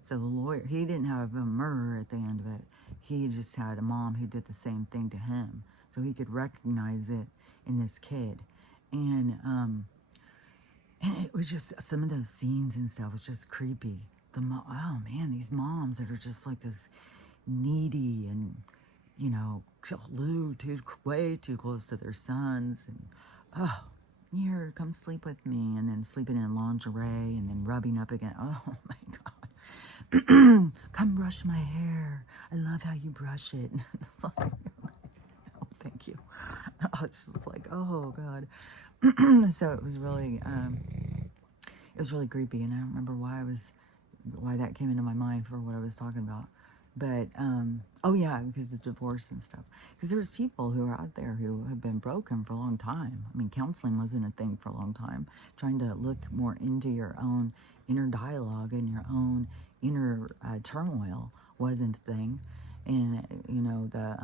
So the lawyer, he didn't have a murder at the end of it. He just had a mom who did the same thing to him. So he could recognize it in this kid. And it was just, some of those scenes and stuff was just creepy. Oh man, these moms that are just like this needy and, you know, way too close to their sons. And, oh, here, come sleep with me. And then sleeping in lingerie and then rubbing up again. Oh my God. Come brush my hair. I love how you brush it. It's like, oh, thank you. It's just like, oh God. So it was really creepy, and I don't remember why that came into my mind for what I was talking about. But oh yeah, because of divorce and stuff. Because there's people who are out there who have been broken for a long time. I mean, counseling wasn't a thing for a long time. Trying to look more into your own inner dialogue and your own inner turmoil wasn't a thing. And you know, the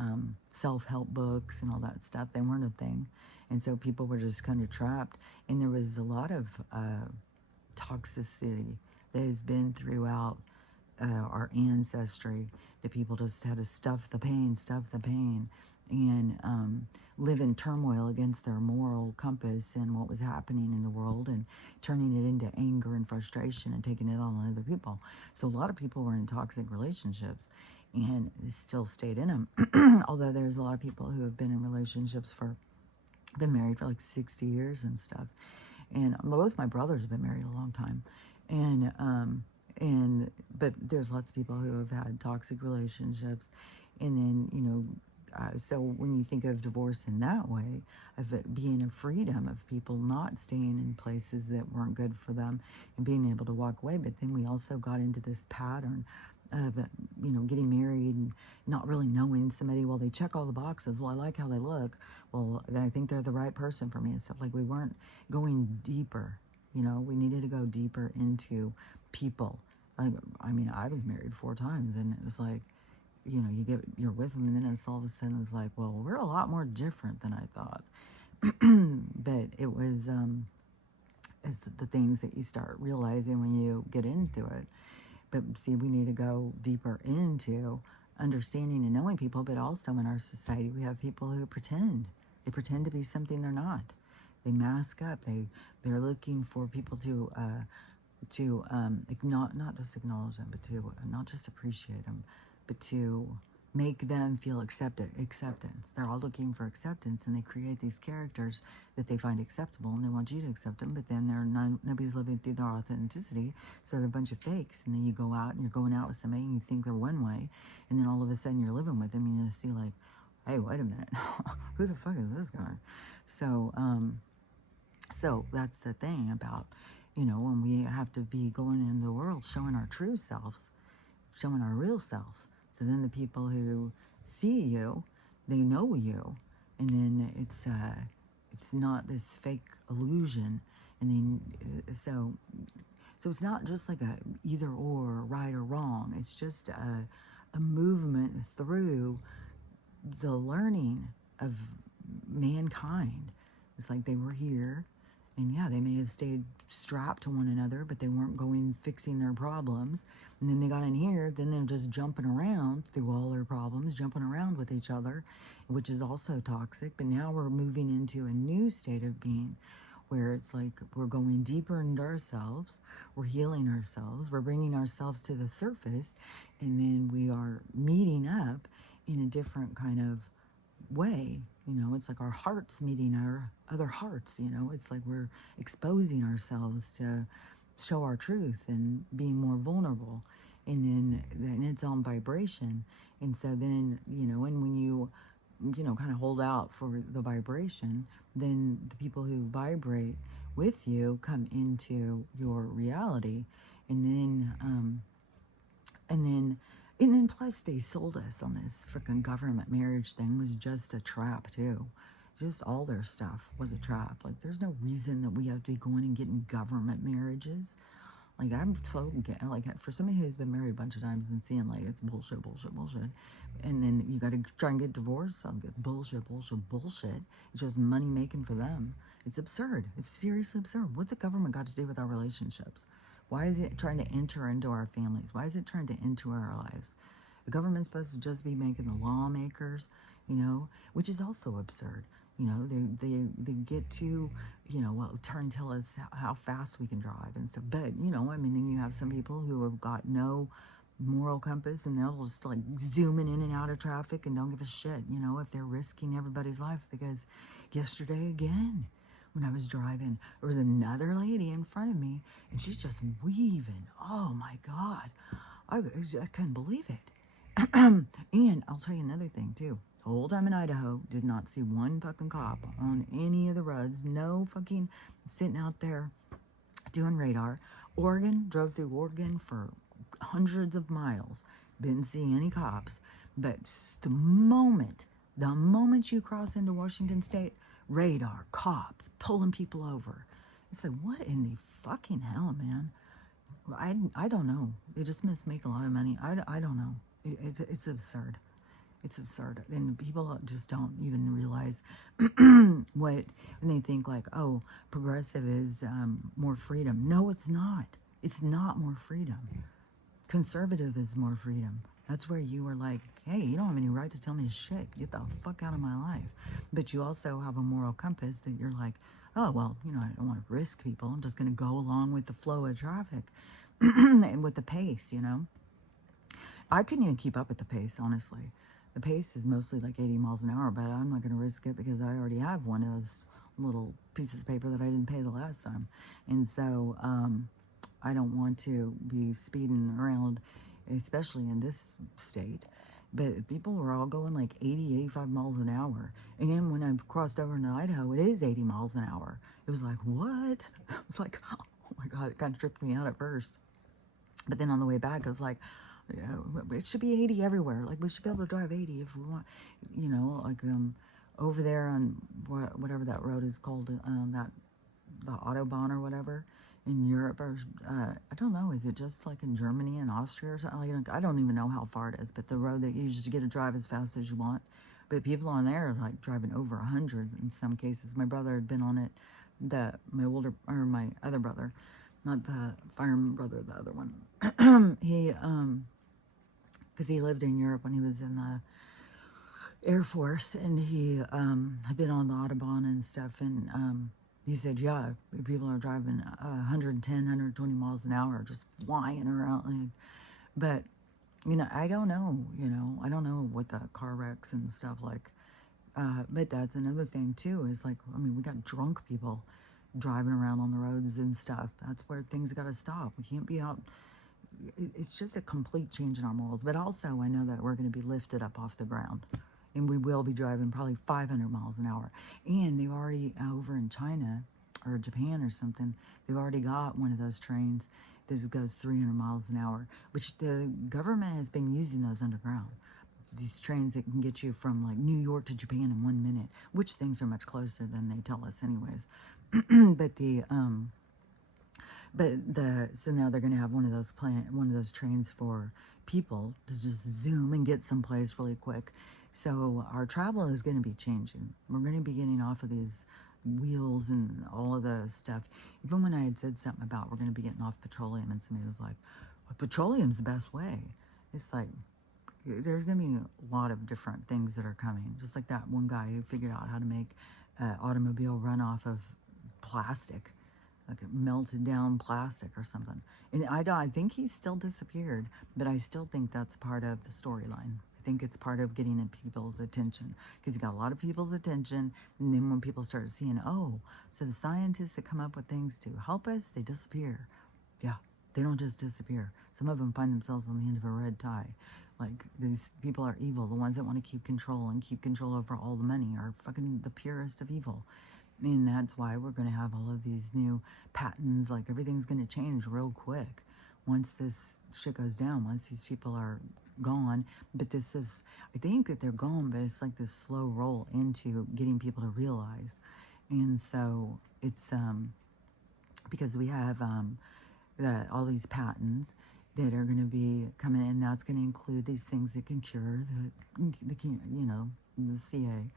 self-help books and all that stuff, they weren't a thing. And so people were just kind of trapped. And there was a lot of toxicity that has been throughout our ancestry, that people just had to stuff the pain, and live in turmoil against their moral compass and what was happening in the world, and turning it into anger and frustration and taking it on other people. So a lot of people were in toxic relationships and still stayed in them. Although there's a lot of people who have been in relationships been married for like 60 years and stuff. And both my brothers have been married a long time. But there's lots of people who have had toxic relationships. And then, you know, so when you think of divorce in that way, of it being a freedom of people not staying in places that weren't good for them and being able to walk away. But then we also got into this pattern of, you know, getting married and not really knowing somebody. Well, they check all the boxes. Well, I like how they look. Well, I think they're the right person for me and stuff. Like, we weren't going deeper. You know, we needed to go deeper into people. I mean, I was married 4 times, and it was like, you know, you're with them, and then it's all of a sudden it's like, well, we're a lot more different than I thought. But it was, it's the things that you start realizing when you get into it. But see, we need to go deeper into understanding and knowing people, but also in our society, we have people who pretend. They pretend to be something they're not. They mask up. They're looking for people to not just acknowledge them, but to not just appreciate them, but to make them feel acceptance. They're all looking for acceptance, and they create these characters that they find acceptable, and they want you to accept them, but then nobody's living through their authenticity, so they're a bunch of fakes. And then you go out and you're going out with somebody and you think they're one way, and then all of a sudden you're living with them and you see like, hey, wait a minute, who the fuck is this guy? So so that's the thing about, you know, when we have to be going in the world showing our true selves, showing our real selves. So then the people who see you, they know you, and then it's not this fake illusion. And then so it's not just like a either or, right or wrong. It's just a movement through the learning of mankind. It's like they were here, and yeah, they may have stayed strapped to one another, but they weren't fixing their problems. And then they got in here, then they're just jumping around through all their problems, jumping around with each other, which is also toxic. But now we're moving into a new state of being where it's like we're going deeper into ourselves, we're healing ourselves, we're bringing ourselves to the surface, and then we are meeting up in a different kind of way. You know, it's like our hearts meeting our other hearts. You know, it's like we're exposing ourselves to show our truth and being more vulnerable. And then it's on vibration. And so then, you know, and when you know, kind of hold out for the vibration, then the people who vibrate with you come into your reality. And then, and then, and then plus they sold us on this freaking government marriage thing was just a trap too. Just all their stuff was a trap. Like there's no reason that we have to be going and getting government marriages. Like I'm so like for somebody who's been married a bunch of times and seeing like it's bullshit, bullshit, bullshit, and then you got to try and get divorced. I'll get bullshit, bullshit, bullshit. It's just money making for them. It's absurd. It's seriously absurd. What's the government got to do with our relationships? Why is it trying to enter into our families? Why is it trying to enter our lives? The government's supposed to just be making the lawmakers, you know, which is also absurd. You know, they get to, you know, well, tell us how fast we can drive and stuff. But, you know, I mean, then you have some people who have got no moral compass and they'll just like zooming in and out of traffic and don't give a shit, you know, if they're risking everybody's life. Because yesterday again, when I was driving, there was another lady in front of me and she's just weaving. Oh my God. I couldn't believe it. And I'll tell you another thing too. The whole time in Idaho, did not see one fucking cop on any of the roads. No fucking sitting out there doing radar. Oregon, drove through Oregon for hundreds of miles. Didn't see any cops. But the moment you cross into Washington State, radar, cops, pulling people over. It's like, what in the fucking hell, man? I don't know. They just must make a lot of money. I don't know. It's absurd. It's absurd. And people just don't even realize what, and they think like, oh, progressive is more freedom. No, it's not. It's not more freedom. Conservative is more freedom. That's where you are like, hey, you don't have any right to tell me shit. Get the fuck out of my life. But you also have a moral compass that you're like, oh, well, you know, I don't want to risk people. I'm just going to go along with the flow of traffic and with the pace, you know. I couldn't even keep up with the pace, honestly. The pace is mostly like 80 miles an hour, but I'm not going to risk it because I already have one of those little pieces of paper that I didn't pay the last time. And so I don't want to be speeding around, especially in this state. But people were all going like 80, 85 miles an hour. And then when I crossed over into Idaho, it is 80 miles an hour. It was like, what? I was like, oh my God, it kind of tripped me out at first. But then on the way back, I was like, yeah, it should be 80 everywhere. Like, we should be able to drive 80 if we want, you know, like over there on whatever that road is called, the Autobahn or whatever in Europe, or I don't know, is it just like in Germany and Austria or something? Like, I don't even know how far it is, but the road that you just get to drive as fast as you want. But people on there are like driving over 100 in some cases. My brother had been on it, my other brother, not the fireman brother, the other one. He, because he lived in Europe when he was in the Air Force, and he had been on the Autobahn and stuff, and he said, yeah, people are driving 110, 120 miles an hour, just flying around. But, you know, I don't know, I don't know what the car wrecks and stuff like, but that's another thing too, is like, I mean, we got drunk people driving around on the roads and stuff. That's where things got to stop. We can't be out. It's just a complete change in our morals. But also, I know that we're going to be lifted up off the ground. And we will be driving probably 500 miles an hour. And they've already, over in China or Japan or something, they've already got one of those trains that goes 300 miles an hour, which the government has been using those underground. These trains that can get you from like New York to Japan in 1 minute, which things are much closer than they tell us anyways. So now they're going to have one of those trains for people to just zoom and get someplace really quick. So our travel is going to be changing. We're going to be getting off of these wheels and all of the stuff. Even when I had said something about we're going to be getting off petroleum, and somebody was like, well, petroleum's the best way. It's like, there's going to be a lot of different things that are coming. Just like that one guy who figured out how to make an automobile run off of plastic, like melted down plastic or something. And I think he's still disappeared, but I still think that's part of the storyline. I think it's part of getting people's attention, because you got a lot of people's attention, and then when people start seeing, oh, so the scientists that come up with things to help us, they disappear. Yeah, they don't just disappear. Some of them find themselves on the end of a red tie. Like, these people are evil. The ones that want to keep control and keep control over all the money are fucking the purest of evil. And that's why we're going to have all of these new patents. Like, everything's going to change real quick once this shit goes down, once these people are gone. But this is, I think that they're gone, but it's like this slow roll into getting people to realize. And so it's because we have all these patents that are going to be coming in. That's going to include these things that can cure the CA,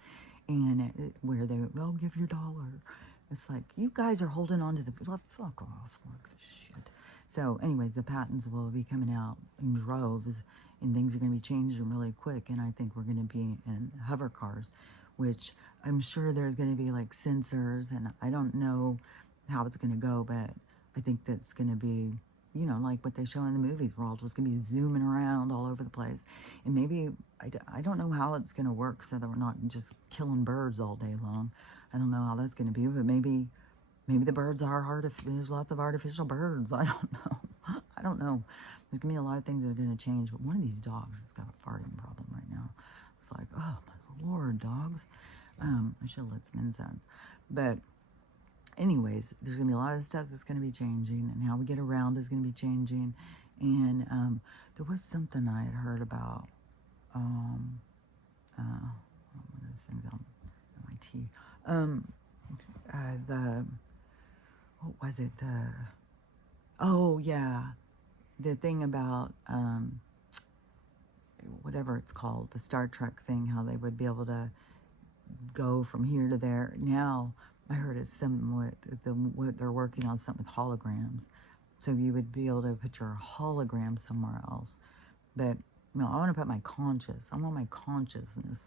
and where they will give your dollar. It's like, you guys are holding on to the, fuck off, look this shit. So anyways, the patents will be coming out in droves, and things are going to be changing really quick. And I think we're going to be in hover cars, which I'm sure there's going to be like sensors, and I don't know how it's going to go, but I think that's going to be, you know, like what they show in the movies. We're all just going to be zooming around all over the place. And maybe, I don't know how it's going to work so that we're not just killing birds all day long. I don't know how that's going to be, but maybe the birds are there's lots of artificial birds. I don't know. I don't know. There's going to be a lot of things that are going to change, but one of these dogs has got a farting problem right now. It's like, oh my Lord, dogs. I should let some incense. But anyways, there's going to be a lot of stuff that's going to be changing, and how we get around is going to be changing. And there was something I had heard about, one of those things on my tea. What was it? Oh yeah, the thing about, whatever it's called, the Star Trek thing, how they would be able to go from here to there. Now, I heard it's something what they're working on, something with holograms. So you would be able to put your hologram somewhere else. But, no, I want to put my conscious. I want my consciousness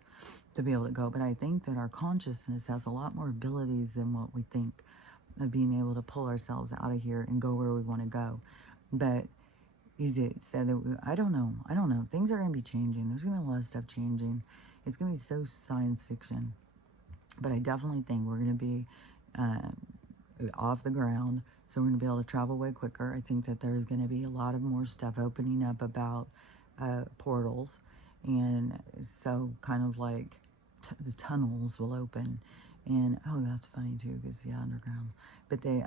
to be able to go. But I think that our consciousness has a lot more abilities than what we think, of being able to pull ourselves out of here and go where we want to go. But is it said that I don't know. Things are going to be changing. There's going to be a lot of stuff changing. It's going to be so science fiction. But I definitely think we're going to be off the ground. So we're going to be able to travel way quicker. I think that there's going to be a lot of more stuff opening up about portals. And so kind of like the tunnels will open. And, oh, that's funny too, because, yeah, underground. But they,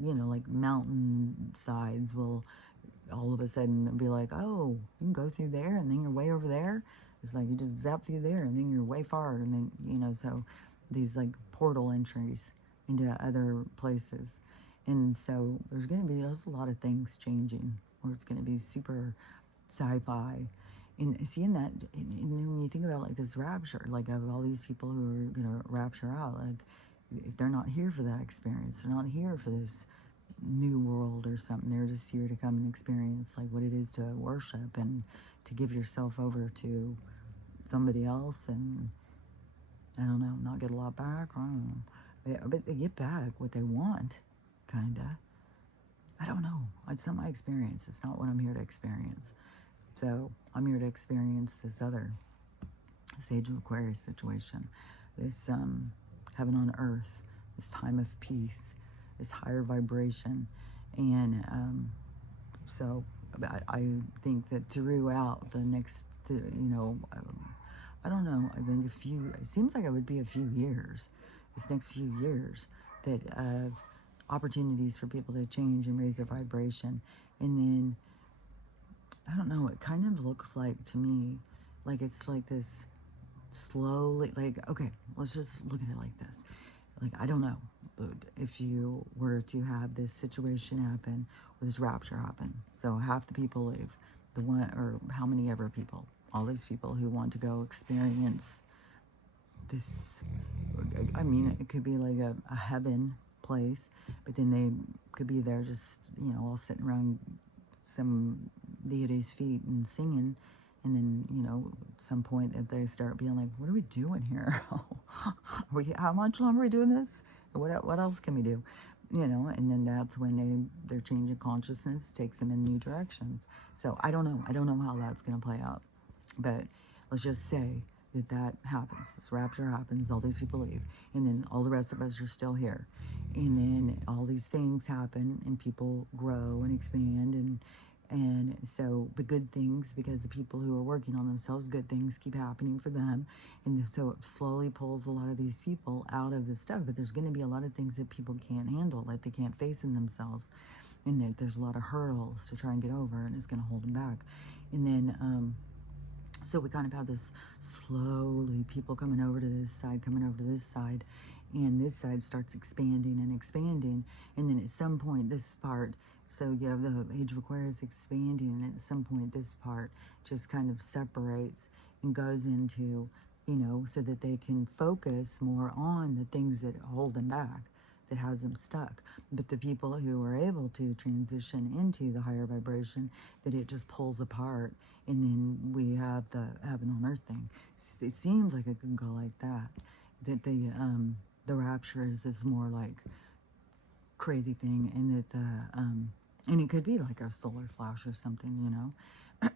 you know, like mountain sides will all of a sudden be like, oh, you can go through there, and then you're way over there. It's like you just zap through there, and then you're way far, and then, you know, so these like portal entries into other places. And so there's going to be just a lot of things changing, where it's going to be super sci-fi. And seeing that, and when you think about like this rapture, like of all these people who are going to rapture out, like they're not here for that experience. They're not here for this new world or something. They're just here to come and experience like what it is to worship and to give yourself over to somebody else, and I don't know, not get a lot back. I don't know, but they get back what they want, kinda. I don't know. It's not my experience. It's not what I'm here to experience. So I'm here to experience this other Sage of Aquarius situation, this heaven on earth, this time of peace, this higher vibration. And so I think that throughout the next, you know, I don't know, I think it seems like it would be a few years, this next few years, that opportunities for people to change and raise their vibration. And then, I don't know, it kind of looks like to me, like it's like this slowly, like, okay, let's just look at it like this. Like, I don't know, but if you were to have this situation happen, or this rapture happen, so half the people leave, the one, or how many ever people, all these people who want to go experience this, I mean, it could be like a heaven place, but then they could be there just, you know, all sitting around some deity's feet and singing, and then, you know, at some point that they start being like, what are we doing here? How much longer are we doing this? What else can we do? you know, and then that's when their change in consciousness takes them in new directions. So I don't know. I don't know how that's going to play out. But let's just say that that happens. This rapture happens. All these people leave. And then all the rest of us are still here. And then all these things happen and people grow and expand. And so the good things, because the people who are working on themselves, good things keep happening for them. And so it slowly pulls a lot of these people out of this stuff. But there's going to be a lot of things that people can't handle, like they can't face in themselves. And that there's a lot of hurdles to try and get over, and it's going to hold them back. And then, so we kind of have this slowly people coming over to this side, coming over to this side, and this side starts expanding and expanding. And then at some point, this part, so you have the Age of Aquarius expanding, and at some point, this part just kind of separates and goes into, you know, so that they can focus more on the things that hold them back, that has them stuck. But the people who are able to transition into the higher vibration, that it just pulls apart, and then we have the heaven on earth thing. It seems like it could go like that. That the rapture is this more like crazy thing, and that and it could be like a solar flash or something, you know.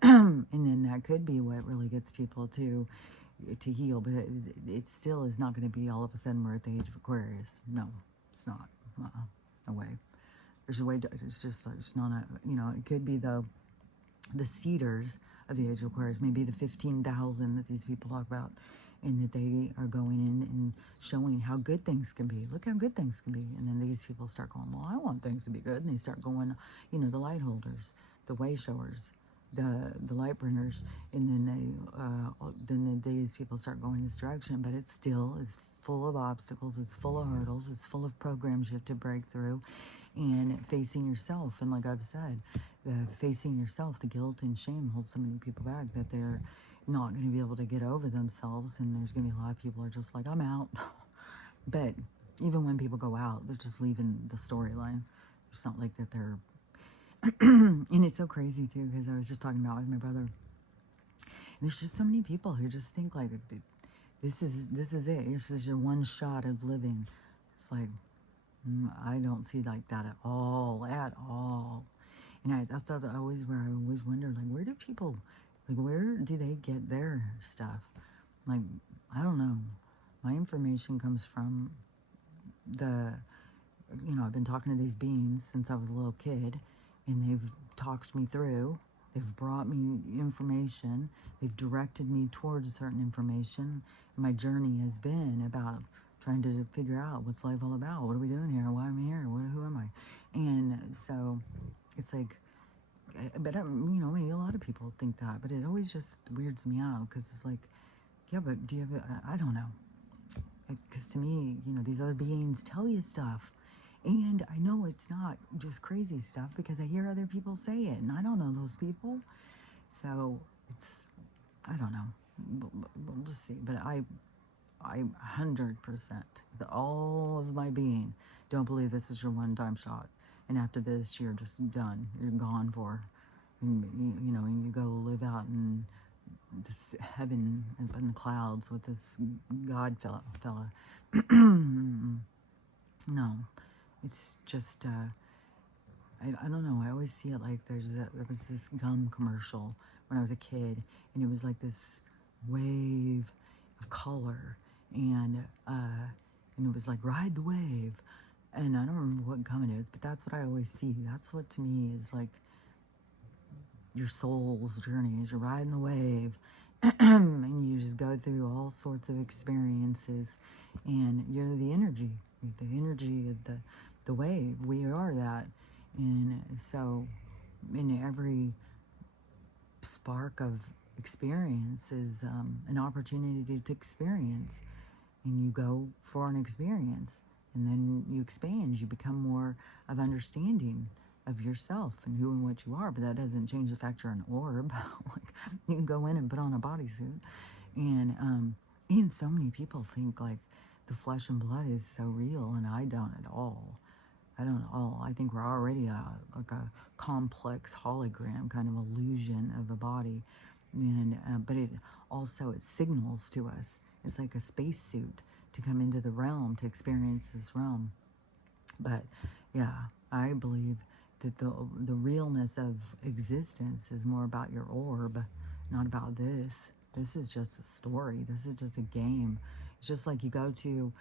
And then that could be what really gets people to heal. But it still is not going to be all of a sudden we're at the age of Aquarius. No, it's not. No way. There's a way to, it's just, it's not a, you know, it could be the cedars of the age of Aquarius, maybe the 15,000 that these people talk about, and that they are going in and showing how good things can be. Look how good things can be. And then these people start going, well, I want things to be good. And they start going, you know, the light holders, the way showers, the light bringers, and then these people start going this direction. But it still is full of obstacles, it's full of hurdles, it's full of programs you have to break through, and facing yourself. And like I've said, facing yourself, the guilt and shame holds so many people back that they're not going to be able to get over themselves. And there's going to be a lot of people who are just like, I'm out. But even when people go out, they're just leaving the storyline. It's not like that they're and it's so crazy too, because I was just talking about with my brother, and there's just so many people who just think like this is it, this is your one shot of living. It's like, I don't see like that at all. And that's always where I always wonder, like, where do people, like, where do they get their stuff? Like, I don't know. My information comes from I've been talking to these beings since I was a little kid, and they've talked me through. They've brought me information. They've directed me towards certain information. And my journey has been about trying to figure out what's life all about. What are we doing here? Why am I here? Who am I? And so it's like, but maybe a lot of people think that, but it always just weirds me out, because it's like, yeah, but do you have, I don't know. Because to me, these other beings tell you stuff. And I know it's not just crazy stuff, because I hear other people say it, and I don't know those people. So it's, I don't know. We'll just see. But I 100%, all of my being, don't believe this is your one-time shot. And after this, you're just done. You're gone for, and you go live out in this heaven in the clouds with this God fella. No, it's just, I don't know. I always see it like there was this gum commercial when I was a kid, and it was like this wave of color, and it was like, ride the wave. And I don't remember what gum it is, but that's what I always see. That's what to me is like your soul's journey, is you're riding the wave. And you just go through all sorts of experiences, and you're the energy of the wave. We are that. And so in every spark of experience is an opportunity to experience, and you go for an experience, and then you expand, you become more of understanding of yourself and who and what you are. But that doesn't change the fact you're an orb. Like, you can go in and put on a bodysuit, and so many people think like the flesh and blood is so real, and I don't at all. I don't at all. I think we're already like a complex hologram kind of illusion of a body, and but it signals to us. It's like a spacesuit to come into the realm, to experience this realm. But Yeah, I believe that the realness of existence is more about your orb, not about this. This is just a story. This is just a game. It's just like you go to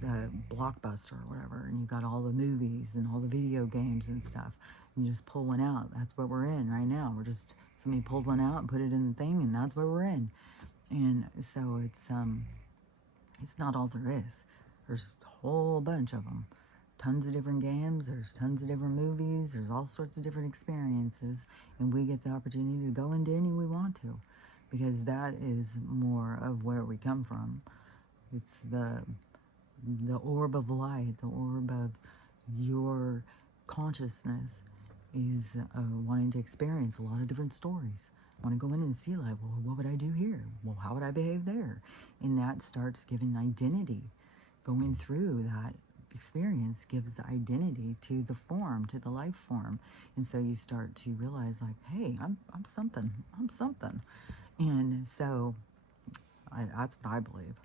the Blockbuster or whatever, and you got all the movies and all the video games and stuff. You just pull one out. That's what we're in right now. We're just somebody pulled one out and put it in the thing, and that's where we're in. And so it's not all there is. There's a whole bunch of them. Tons of different games, there's tons of different movies, there's all sorts of different experiences, and we get the opportunity to go into any we want to, because that is more of where we come from. It's the orb of light, the orb of your consciousness is wanting to experience a lot of different stories. I want to go in and see, like, well, what would I do here? Well, how would I behave there? And that starts giving identity. Going through that experience gives identity to the form, to the life form. And so you start to realize, like, hey, I'm something. I'm something. And so that's what I believe.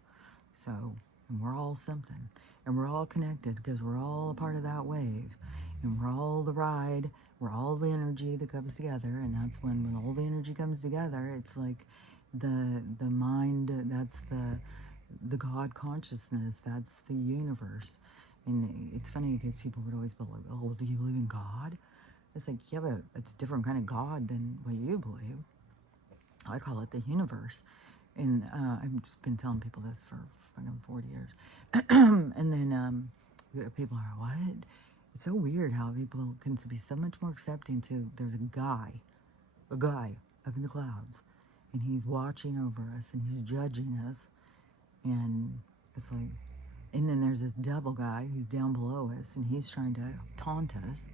So, and we're all something. And we're all connected because we're all a part of that wave. And we're all the ride. We're all the energy that comes together. And that's when all the energy comes together, it's like the mind, that's the God consciousness, that's the universe. And it's funny because people would always be like, oh, do you believe in God? It's like, yeah, but it's a different kind of God than what you believe. I call it the universe. And I've just been telling people this for fucking 40 years. And then people are, what? It's so weird how people can be so much more accepting to, there's a guy up in the clouds, and he's watching over us, and he's judging us. And it's like, and then there's this devil guy who's down below us, and he's trying to taunt us.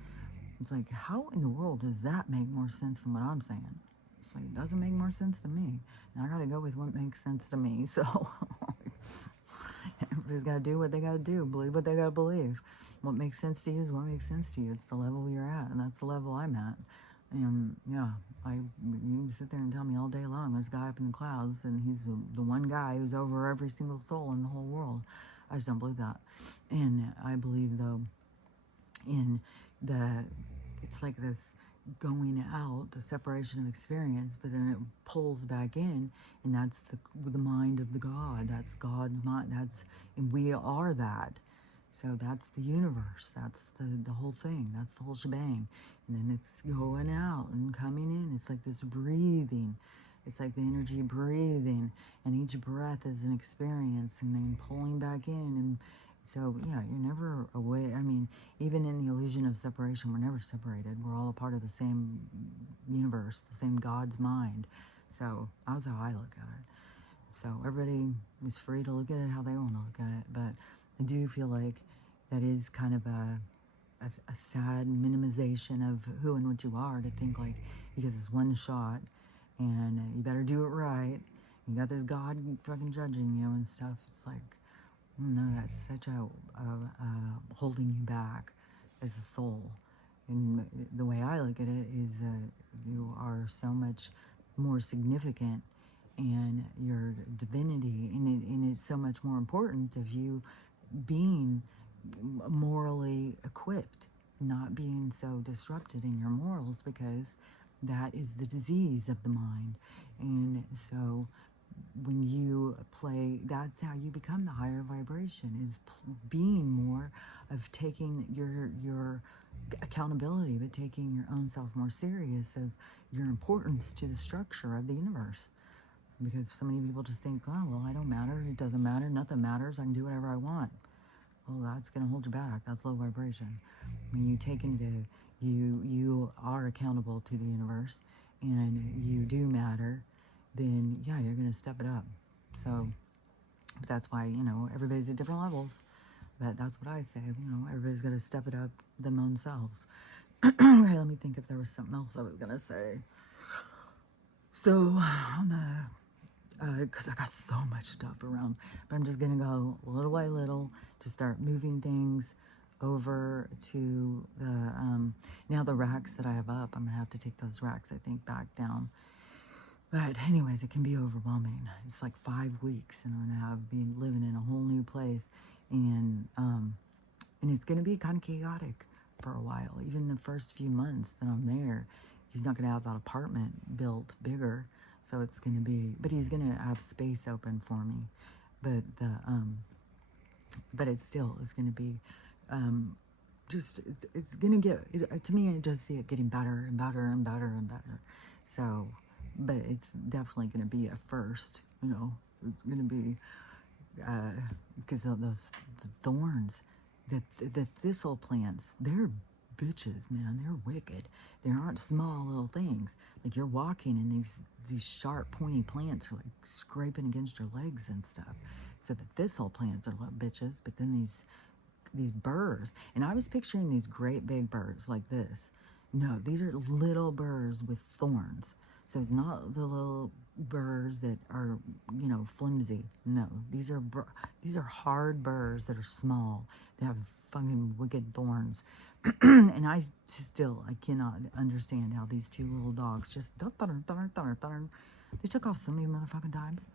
It's like, how in the world does that make more sense than what I'm saying? It's like, it doesn't make more sense to me. And I gotta go with what makes sense to me. So everybody's gotta do what they gotta do, believe what they gotta believe. What makes sense to you is what makes sense to you. It's the level you're at, and that's the level I'm at. And yeah, you can sit there and tell me all day long, there's a guy up in the clouds, and he's the one guy who's over every single soul in the whole world. I just don't believe that. And I believe, though, in it's like this going out, the separation of experience, but then it pulls back in, and that's the mind of the God. That's God's mind. And we are that. So that's the universe. That's the whole thing. That's the whole shebang. And then it's going out and coming in. It's like this breathing. It's like the energy breathing, and each breath is an experience, and then pulling back in. And so, yeah, you're never away. I mean, even in the illusion of separation, we're never separated. We're all a part of the same universe, the same God's mind. So that's how I look at it. So everybody is free to look at it how they want to look at it. But I do feel like that is kind of a sad minimization of who and what you are, to think like you get this one shot and you better do it right. You got this God fucking judging you and stuff. It's like, no, that's such a holding you back as a soul. And the way I look at it is you are so much more significant, and your divinity, and it's so much more important of you being morally equipped, not being so disrupted in your morals, because that is the disease of the mind. And so when you play, that's how you become the higher vibration, is being more of taking your accountability, but taking your own self more serious, of your importance to the structure of the universe. Because so many people just think, oh, well, I don't matter, it doesn't matter, nothing matters, I can do whatever I want. Well, that's going to hold you back. That's low vibration. When you take into, you are accountable to the universe, and you do matter, then yeah, you're going to step it up. So, but that's why, everybody's at different levels. But that's what I say, everybody's got to step it up them own selves. Okay, let me think if there was something else I was going to say. So, on the, because I got so much stuff around, but I'm just going to go little by little to start moving things over to the, now the racks that I have up, I'm going to have to take those racks, I think, back down. But anyways, it can be overwhelming. It's like 5 weeks, and I'm going to be living in a whole new place, and it's going to be kind of chaotic. for a while. Even the first few months that I'm there, he's not going to have that apartment built bigger. So it's going to be, but he's going to have space open for me. But but it still is going to be, just, it's going to get, to me, I just see it getting better and better and better and better. So, but it's definitely going to be a first, you know, it's going to be, because of those thorns, the thistle plants, they're bitches, man. They're wicked. They aren't small little things. Like you're walking and these sharp, pointy plants are like scraping against your legs and stuff. So the thistle plants are little bitches, but then these burrs, and I was picturing these great big burrs like this. No, these are little burrs with thorns. So it's not the little burrs that are, you know, flimsy. No, these are hard burrs that are small. They have fucking wicked thorns. And I cannot understand how these two little dogs just they took off so many motherfucking times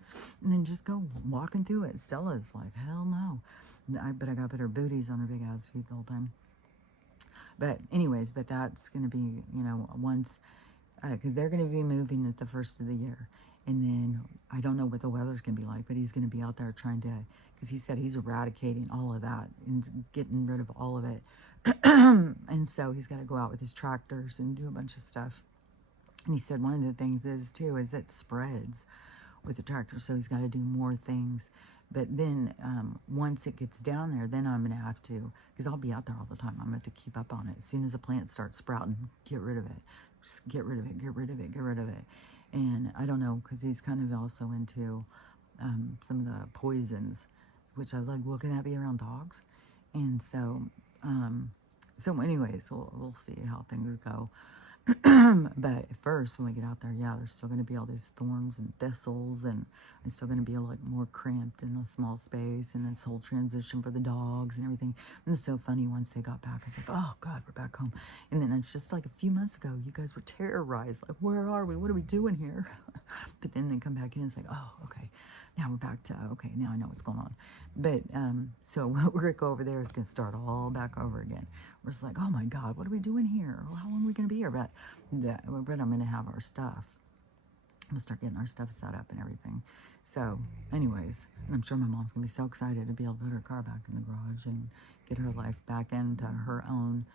and then just go walking through it. Stella's like, hell no. But I got better booties on her big ass feet the whole time. But anyways, but that's going to be, you know, once, because they're going to be moving at the first of the year. And then I don't know what the weather's going to be like, but he's going to be out there trying to, because he said he's eradicating all of that and getting rid of all of it. And so he's got to go out with his tractors and do a bunch of stuff. And he said one of the things is, too, is it spreads with the tractor. So he's got to do more things. But then once it gets down there, then I'm going to have to, because I'll be out there all the time. I'm going to have to keep up on it. As soon as a plant starts sprouting, get rid of it. Just get rid of it, get rid of it, get rid of it. And I don't know, because he's kind of also into some of the poisons, which I was like, well, can that be around dogs? And so, anyways, we'll see how things go. But first, when we get out there, yeah, there's still going to be all these thorns and thistles, and it's still going to be like more cramped in a small space, and this whole transition for the dogs and everything. And it's so funny, once they got back, I was like, oh God, we're back home. And then it's just like a few months ago, you guys were terrorized, like, where are we? What are we doing here? But then they come back in, it's like, oh, okay. Now we're back to, okay, now I know what's going on. But, so we're going to go over there. It's going to start all back over again. We're just like, oh my God, what are we doing here? Well, how long are we going to be here? But I'm going to have our stuff. I'm going to start getting our stuff set up and everything. So, anyways, and I'm sure my mom's going to be so excited to be able to put her car back in the garage and get her life back into her own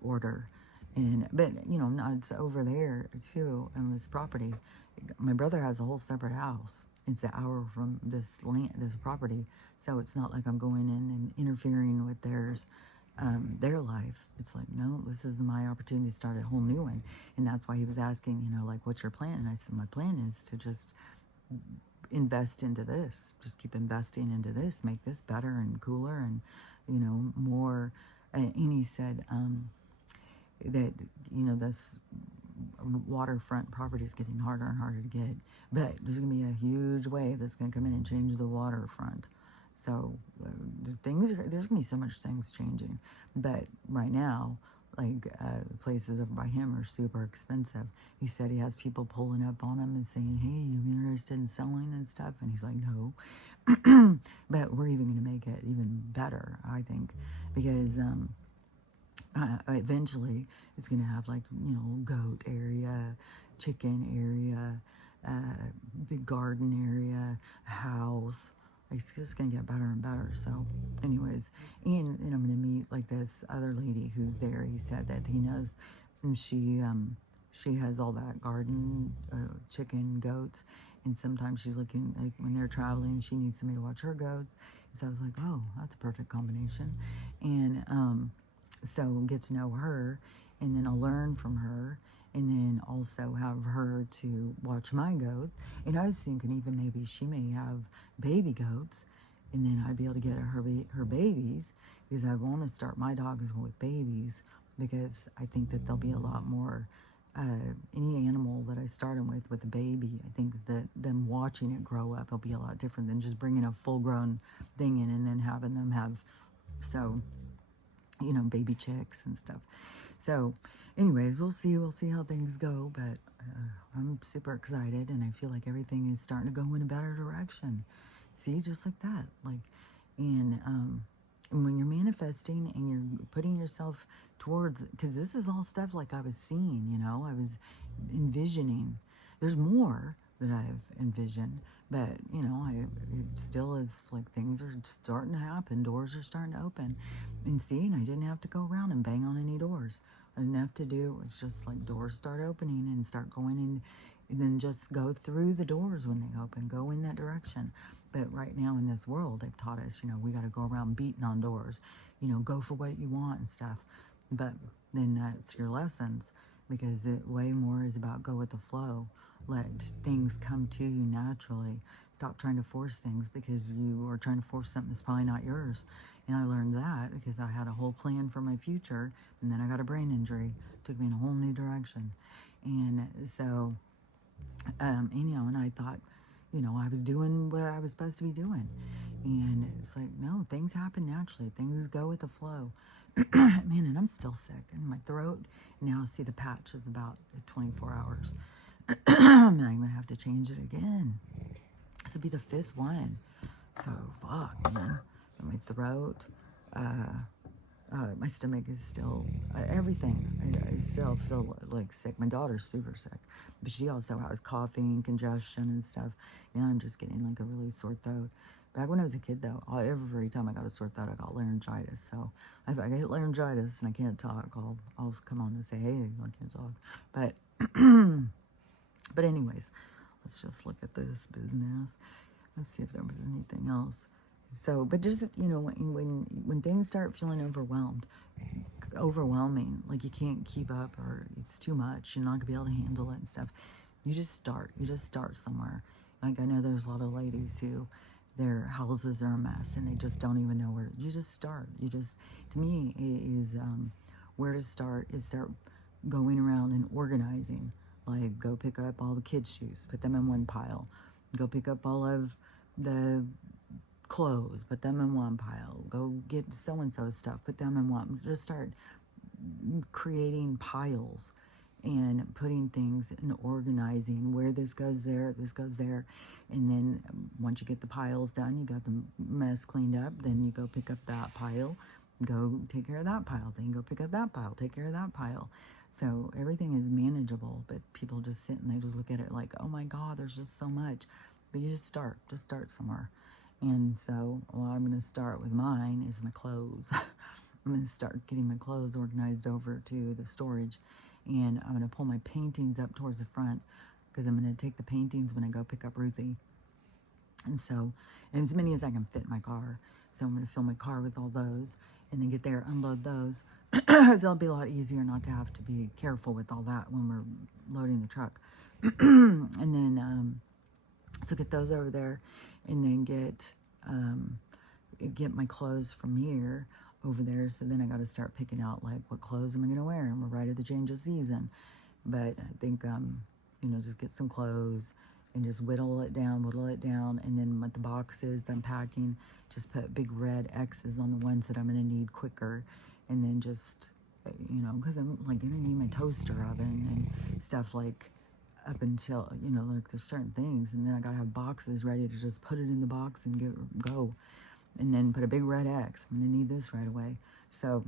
order. But, you know, it's over there, too, on this property. My brother has a whole separate house. It's an hour from this property, so it's not like I'm going in and interfering with their life. It's like, no, this is my opportunity to start a whole new one. And that's why he was asking, you know, like, what's your plan? And I said, my plan is to just invest into this, just keep investing into this, make this better and cooler and, you know, more. And he said that, you know, this waterfront property is getting harder and harder to get, but there's going to be a huge wave that's going to come in and change the waterfront. So there's going to be so much things changing. But right now, like places over by him are super expensive. He said he has people pulling up on him and saying, hey, you interested in selling and stuff? And he's like, no. But we're even going to make it even better, I think, because eventually it's going to have, like, you know, goat area, chicken area, big garden area, a house. It's just going to get better and better. So anyways, and I'm going to meet like this other lady who's there. He said that he knows, and she has all that garden, chicken, goats, and sometimes she's looking, like, when they're traveling, she needs somebody to watch her goats. So I was like, oh, that's a perfect combination. And so get to know her, and then I'll learn from her, and then also have her to watch my goats. And I was thinking even maybe she may have baby goats, and then I'd be able to get her babies, because I want to start my dogs with babies, because I think that they'll be a lot more, any animal that I start them with a baby, I think that them watching it grow up will be a lot different than just bringing a full-grown thing in and then having them have, so, you know, baby chicks and stuff. So anyways, we'll see how things go, but I'm super excited, and I feel like everything is starting to go in a better direction. See, just like that, like, and And when you're manifesting and you're putting yourself towards, because this is all stuff like I was seeing, you know, I was envisioning. There's more that I've envisioned, but you know, it still is like things are starting to happen. Doors are starting to open, and seeing I didn't have to go around and bang on any doors. I didn't have to do. It's just like doors start opening and start going in, and then just go through the doors when they open. Go in that direction. But right now in this world, they've taught us, you know, we got to go around beating on doors. You know, go for what you want and stuff. But then that's your lessons, because it way more is about go with the flow. Let things come to you naturally. Stop trying to force things because you are trying to force something that's probably not yours. And I learned that because I had a whole plan for my future, and then I got a brain injury. It took me in a whole new direction. And so, anyhow, and I thought, you know, I was doing what I was supposed to be doing. And it's like, no, things happen naturally. Things go with the flow. Man, and I'm still sick in my throat. Now, see, the patch is about 24 hours. And I'm going to have to change it again. This will be the 5th one. So, fuck, man. And my throat, my stomach is still, everything. I still feel like sick. My daughter's super sick. But she also has coughing, congestion, and stuff. Now I'm just getting like a really sore throat. Back when I was a kid, though, every time I got a sore throat, I got laryngitis. So if I get laryngitis and I can't talk, I'll come on and say, hey, I can't talk. But, but anyways, let's just look at this business. Let's see if there was anything else. So, but just, you know, when things start feeling overwhelming, like you can't keep up or it's too much, you're not gonna be able to handle it and stuff, you just start somewhere. Like, I know there's a lot of ladies who their houses are a mess and they just don't even know where. You just start. To me, it is where to start is start going around and organizing. Like, go pick up all the kids' shoes, put them in one pile. Go pick up all of the clothes, put them in one pile. Go get so-and-so stuff, put them in one. Just start creating piles and putting things and organizing where this goes there, and then once you get the piles done, you got the mess cleaned up, then you go pick up that pile, go take care of that pile, then you go pick up that pile, take care of that pile. So everything is manageable, but people just sit and they just look at it like, oh my God, there's just so much. But you just start somewhere. And so, well, I'm going to start with mine is my clothes. I'm going to start getting my clothes organized over to the storage. And I'm going to pull my paintings up towards the front because I'm going to take the paintings when I go pick up Ruthie. And so, and as many as I can fit in my car. So I'm going to fill my car with all those and then get there, unload those. Because it'll be a lot easier not to have to be careful with all that when we're loading the truck. And then, so get those over there and then get my clothes from here over there. So then I got to start picking out like what clothes am I going to wear, and we're right at the change of season. But I think, you know, just get some clothes and just whittle it down, and then with the boxes I'm packing, just put big red X's on the ones that I'm going to need quicker, and then just, you know, because I'm like going to need my toaster oven and stuff like up until, you know, like there's certain things, and then I got to have boxes ready to just put it in the box and go, and then put a big red X. I'm going to need this right away. So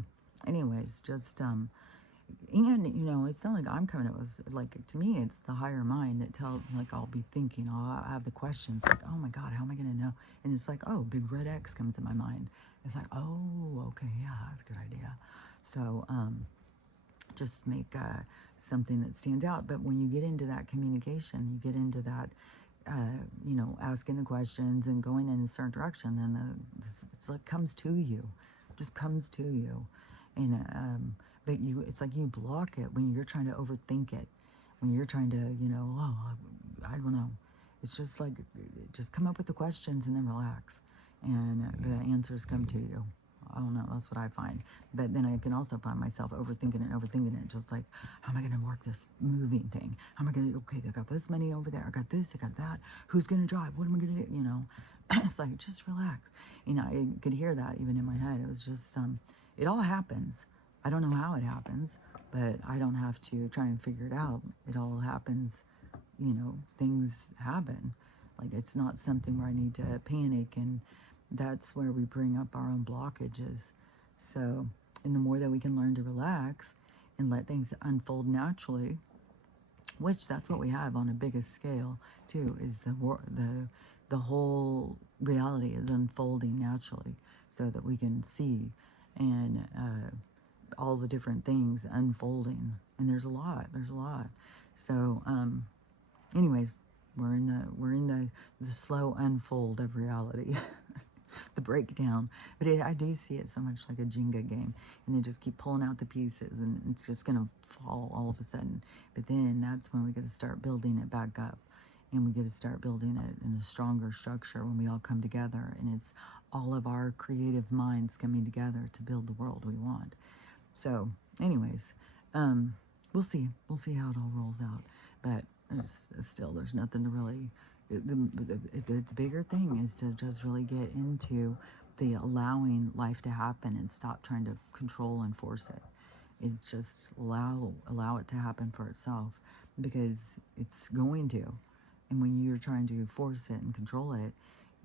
anyways, just, and, you know, it's not like I'm coming up with, like, to me, it's the higher mind that tells, like, I'll be thinking, I'll have the questions, like, oh my God, how am I going to know? And it's like, oh, big red X comes in my mind. It's like, oh, okay, yeah, that's a good idea. So, just make something that stands out. But when you get into that communication, you get into that, you know, asking the questions and going in a certain direction, then it's like comes to you, just comes to you. And but it's like you block it when you're trying to overthink it, when you're trying to, you know, oh, I don't know. It's just like, just come up with the questions and then relax, and the answers come to you. I don't know, that's what I find. But then I can also find myself overthinking it, just like, how am I going to work this moving thing? How am I going to, okay, I got this many over there, I got this, I got that, who's going to drive, what am I going to do, you know? It's like, just relax. You know, I could hear that even in my head. It was just, it all happens. I don't know how it happens, but I don't have to try and figure it out. It all happens, you know, things happen. Like, it's not something where I need to panic and that's where we bring up our own blockages. So, and the more that we can learn to relax and let things unfold naturally, which that's what we have on a biggest scale too, is the whole reality is unfolding naturally, so that we can see and all the different things unfolding. And there's a lot. So, anyways, we're in the slow unfold of reality. The breakdown. But I do see it so much like a Jenga game, and they just keep pulling out the pieces, and it's just gonna fall all of a sudden. But then that's when we got to start building it back up, and we get to start building it in a stronger structure when we all come together, and it's all of our creative minds coming together to build the world we want. So, anyways, we'll see how it all rolls out. But still, there's nothing to really. The bigger thing is to just really get into the allowing life to happen and stop trying to control and force it. It's just allow it to happen for itself, because it's going to. And when you're trying to force it and control it,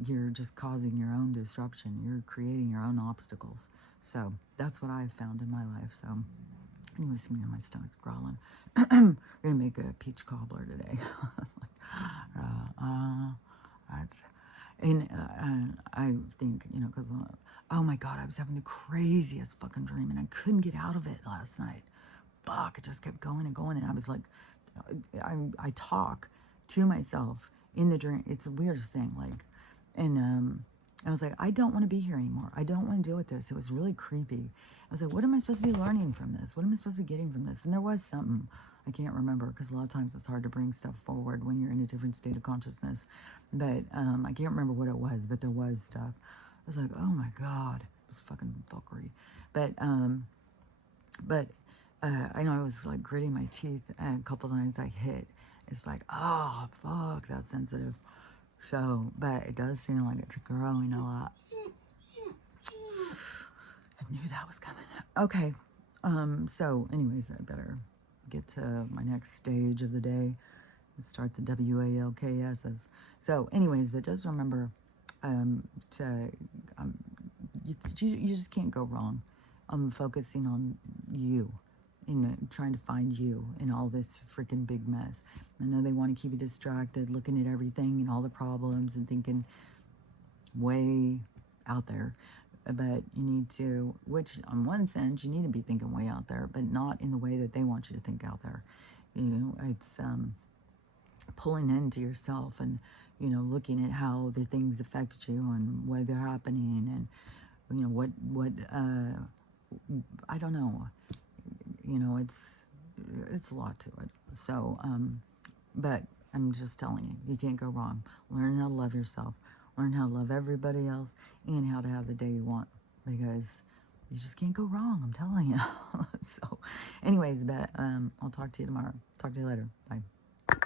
you're just causing your own disruption. You're creating your own obstacles. So that's what I've found in my life. So anyways, my stomach's growling. We're gonna make a peach cobbler today. I think, because, oh my God, I was having the craziest fucking dream, and I couldn't get out of it last night. Fuck, it just kept going and going, and I was like, I talk to myself in the dream. It's the weirdest thing, like, and I was like, I don't want to be here anymore. I don't want to deal with this. It was really creepy. I was like, what am I supposed to be learning from this? What am I supposed to be getting from this? And there was something. I can't remember, because a lot of times it's hard to bring stuff forward when you're in a different state of consciousness. But I can't remember what it was, but there was stuff. I was like, oh my God, it was fucking fuckery. But I know I was like gritting my teeth, and a couple times I hit. It's like, oh, fuck, that's sensitive. So, but it does seem like it's growing a lot. I knew that was coming. Okay. So anyways, I better get to my next stage of the day and start the WALKSs. So anyways, but just remember, you just can't go wrong. I'm focusing on you, trying to find you in all this freaking big mess. I know they want to keep you distracted, looking at everything and all the problems and thinking way out there. But you need to, which on one sense, you need to be thinking way out there, but not in the way that they want you to think out there. It's pulling into yourself and, looking at how the things affect you and why they're happening, and, what I don't know. It's a lot to it. So, but I'm just telling you can't go wrong. Learn how to love yourself. Learn how to love everybody else, and how to have the day you want, because you just can't go wrong. I'm telling you. So, anyways, but I'll talk to you tomorrow. Talk to you later. Bye.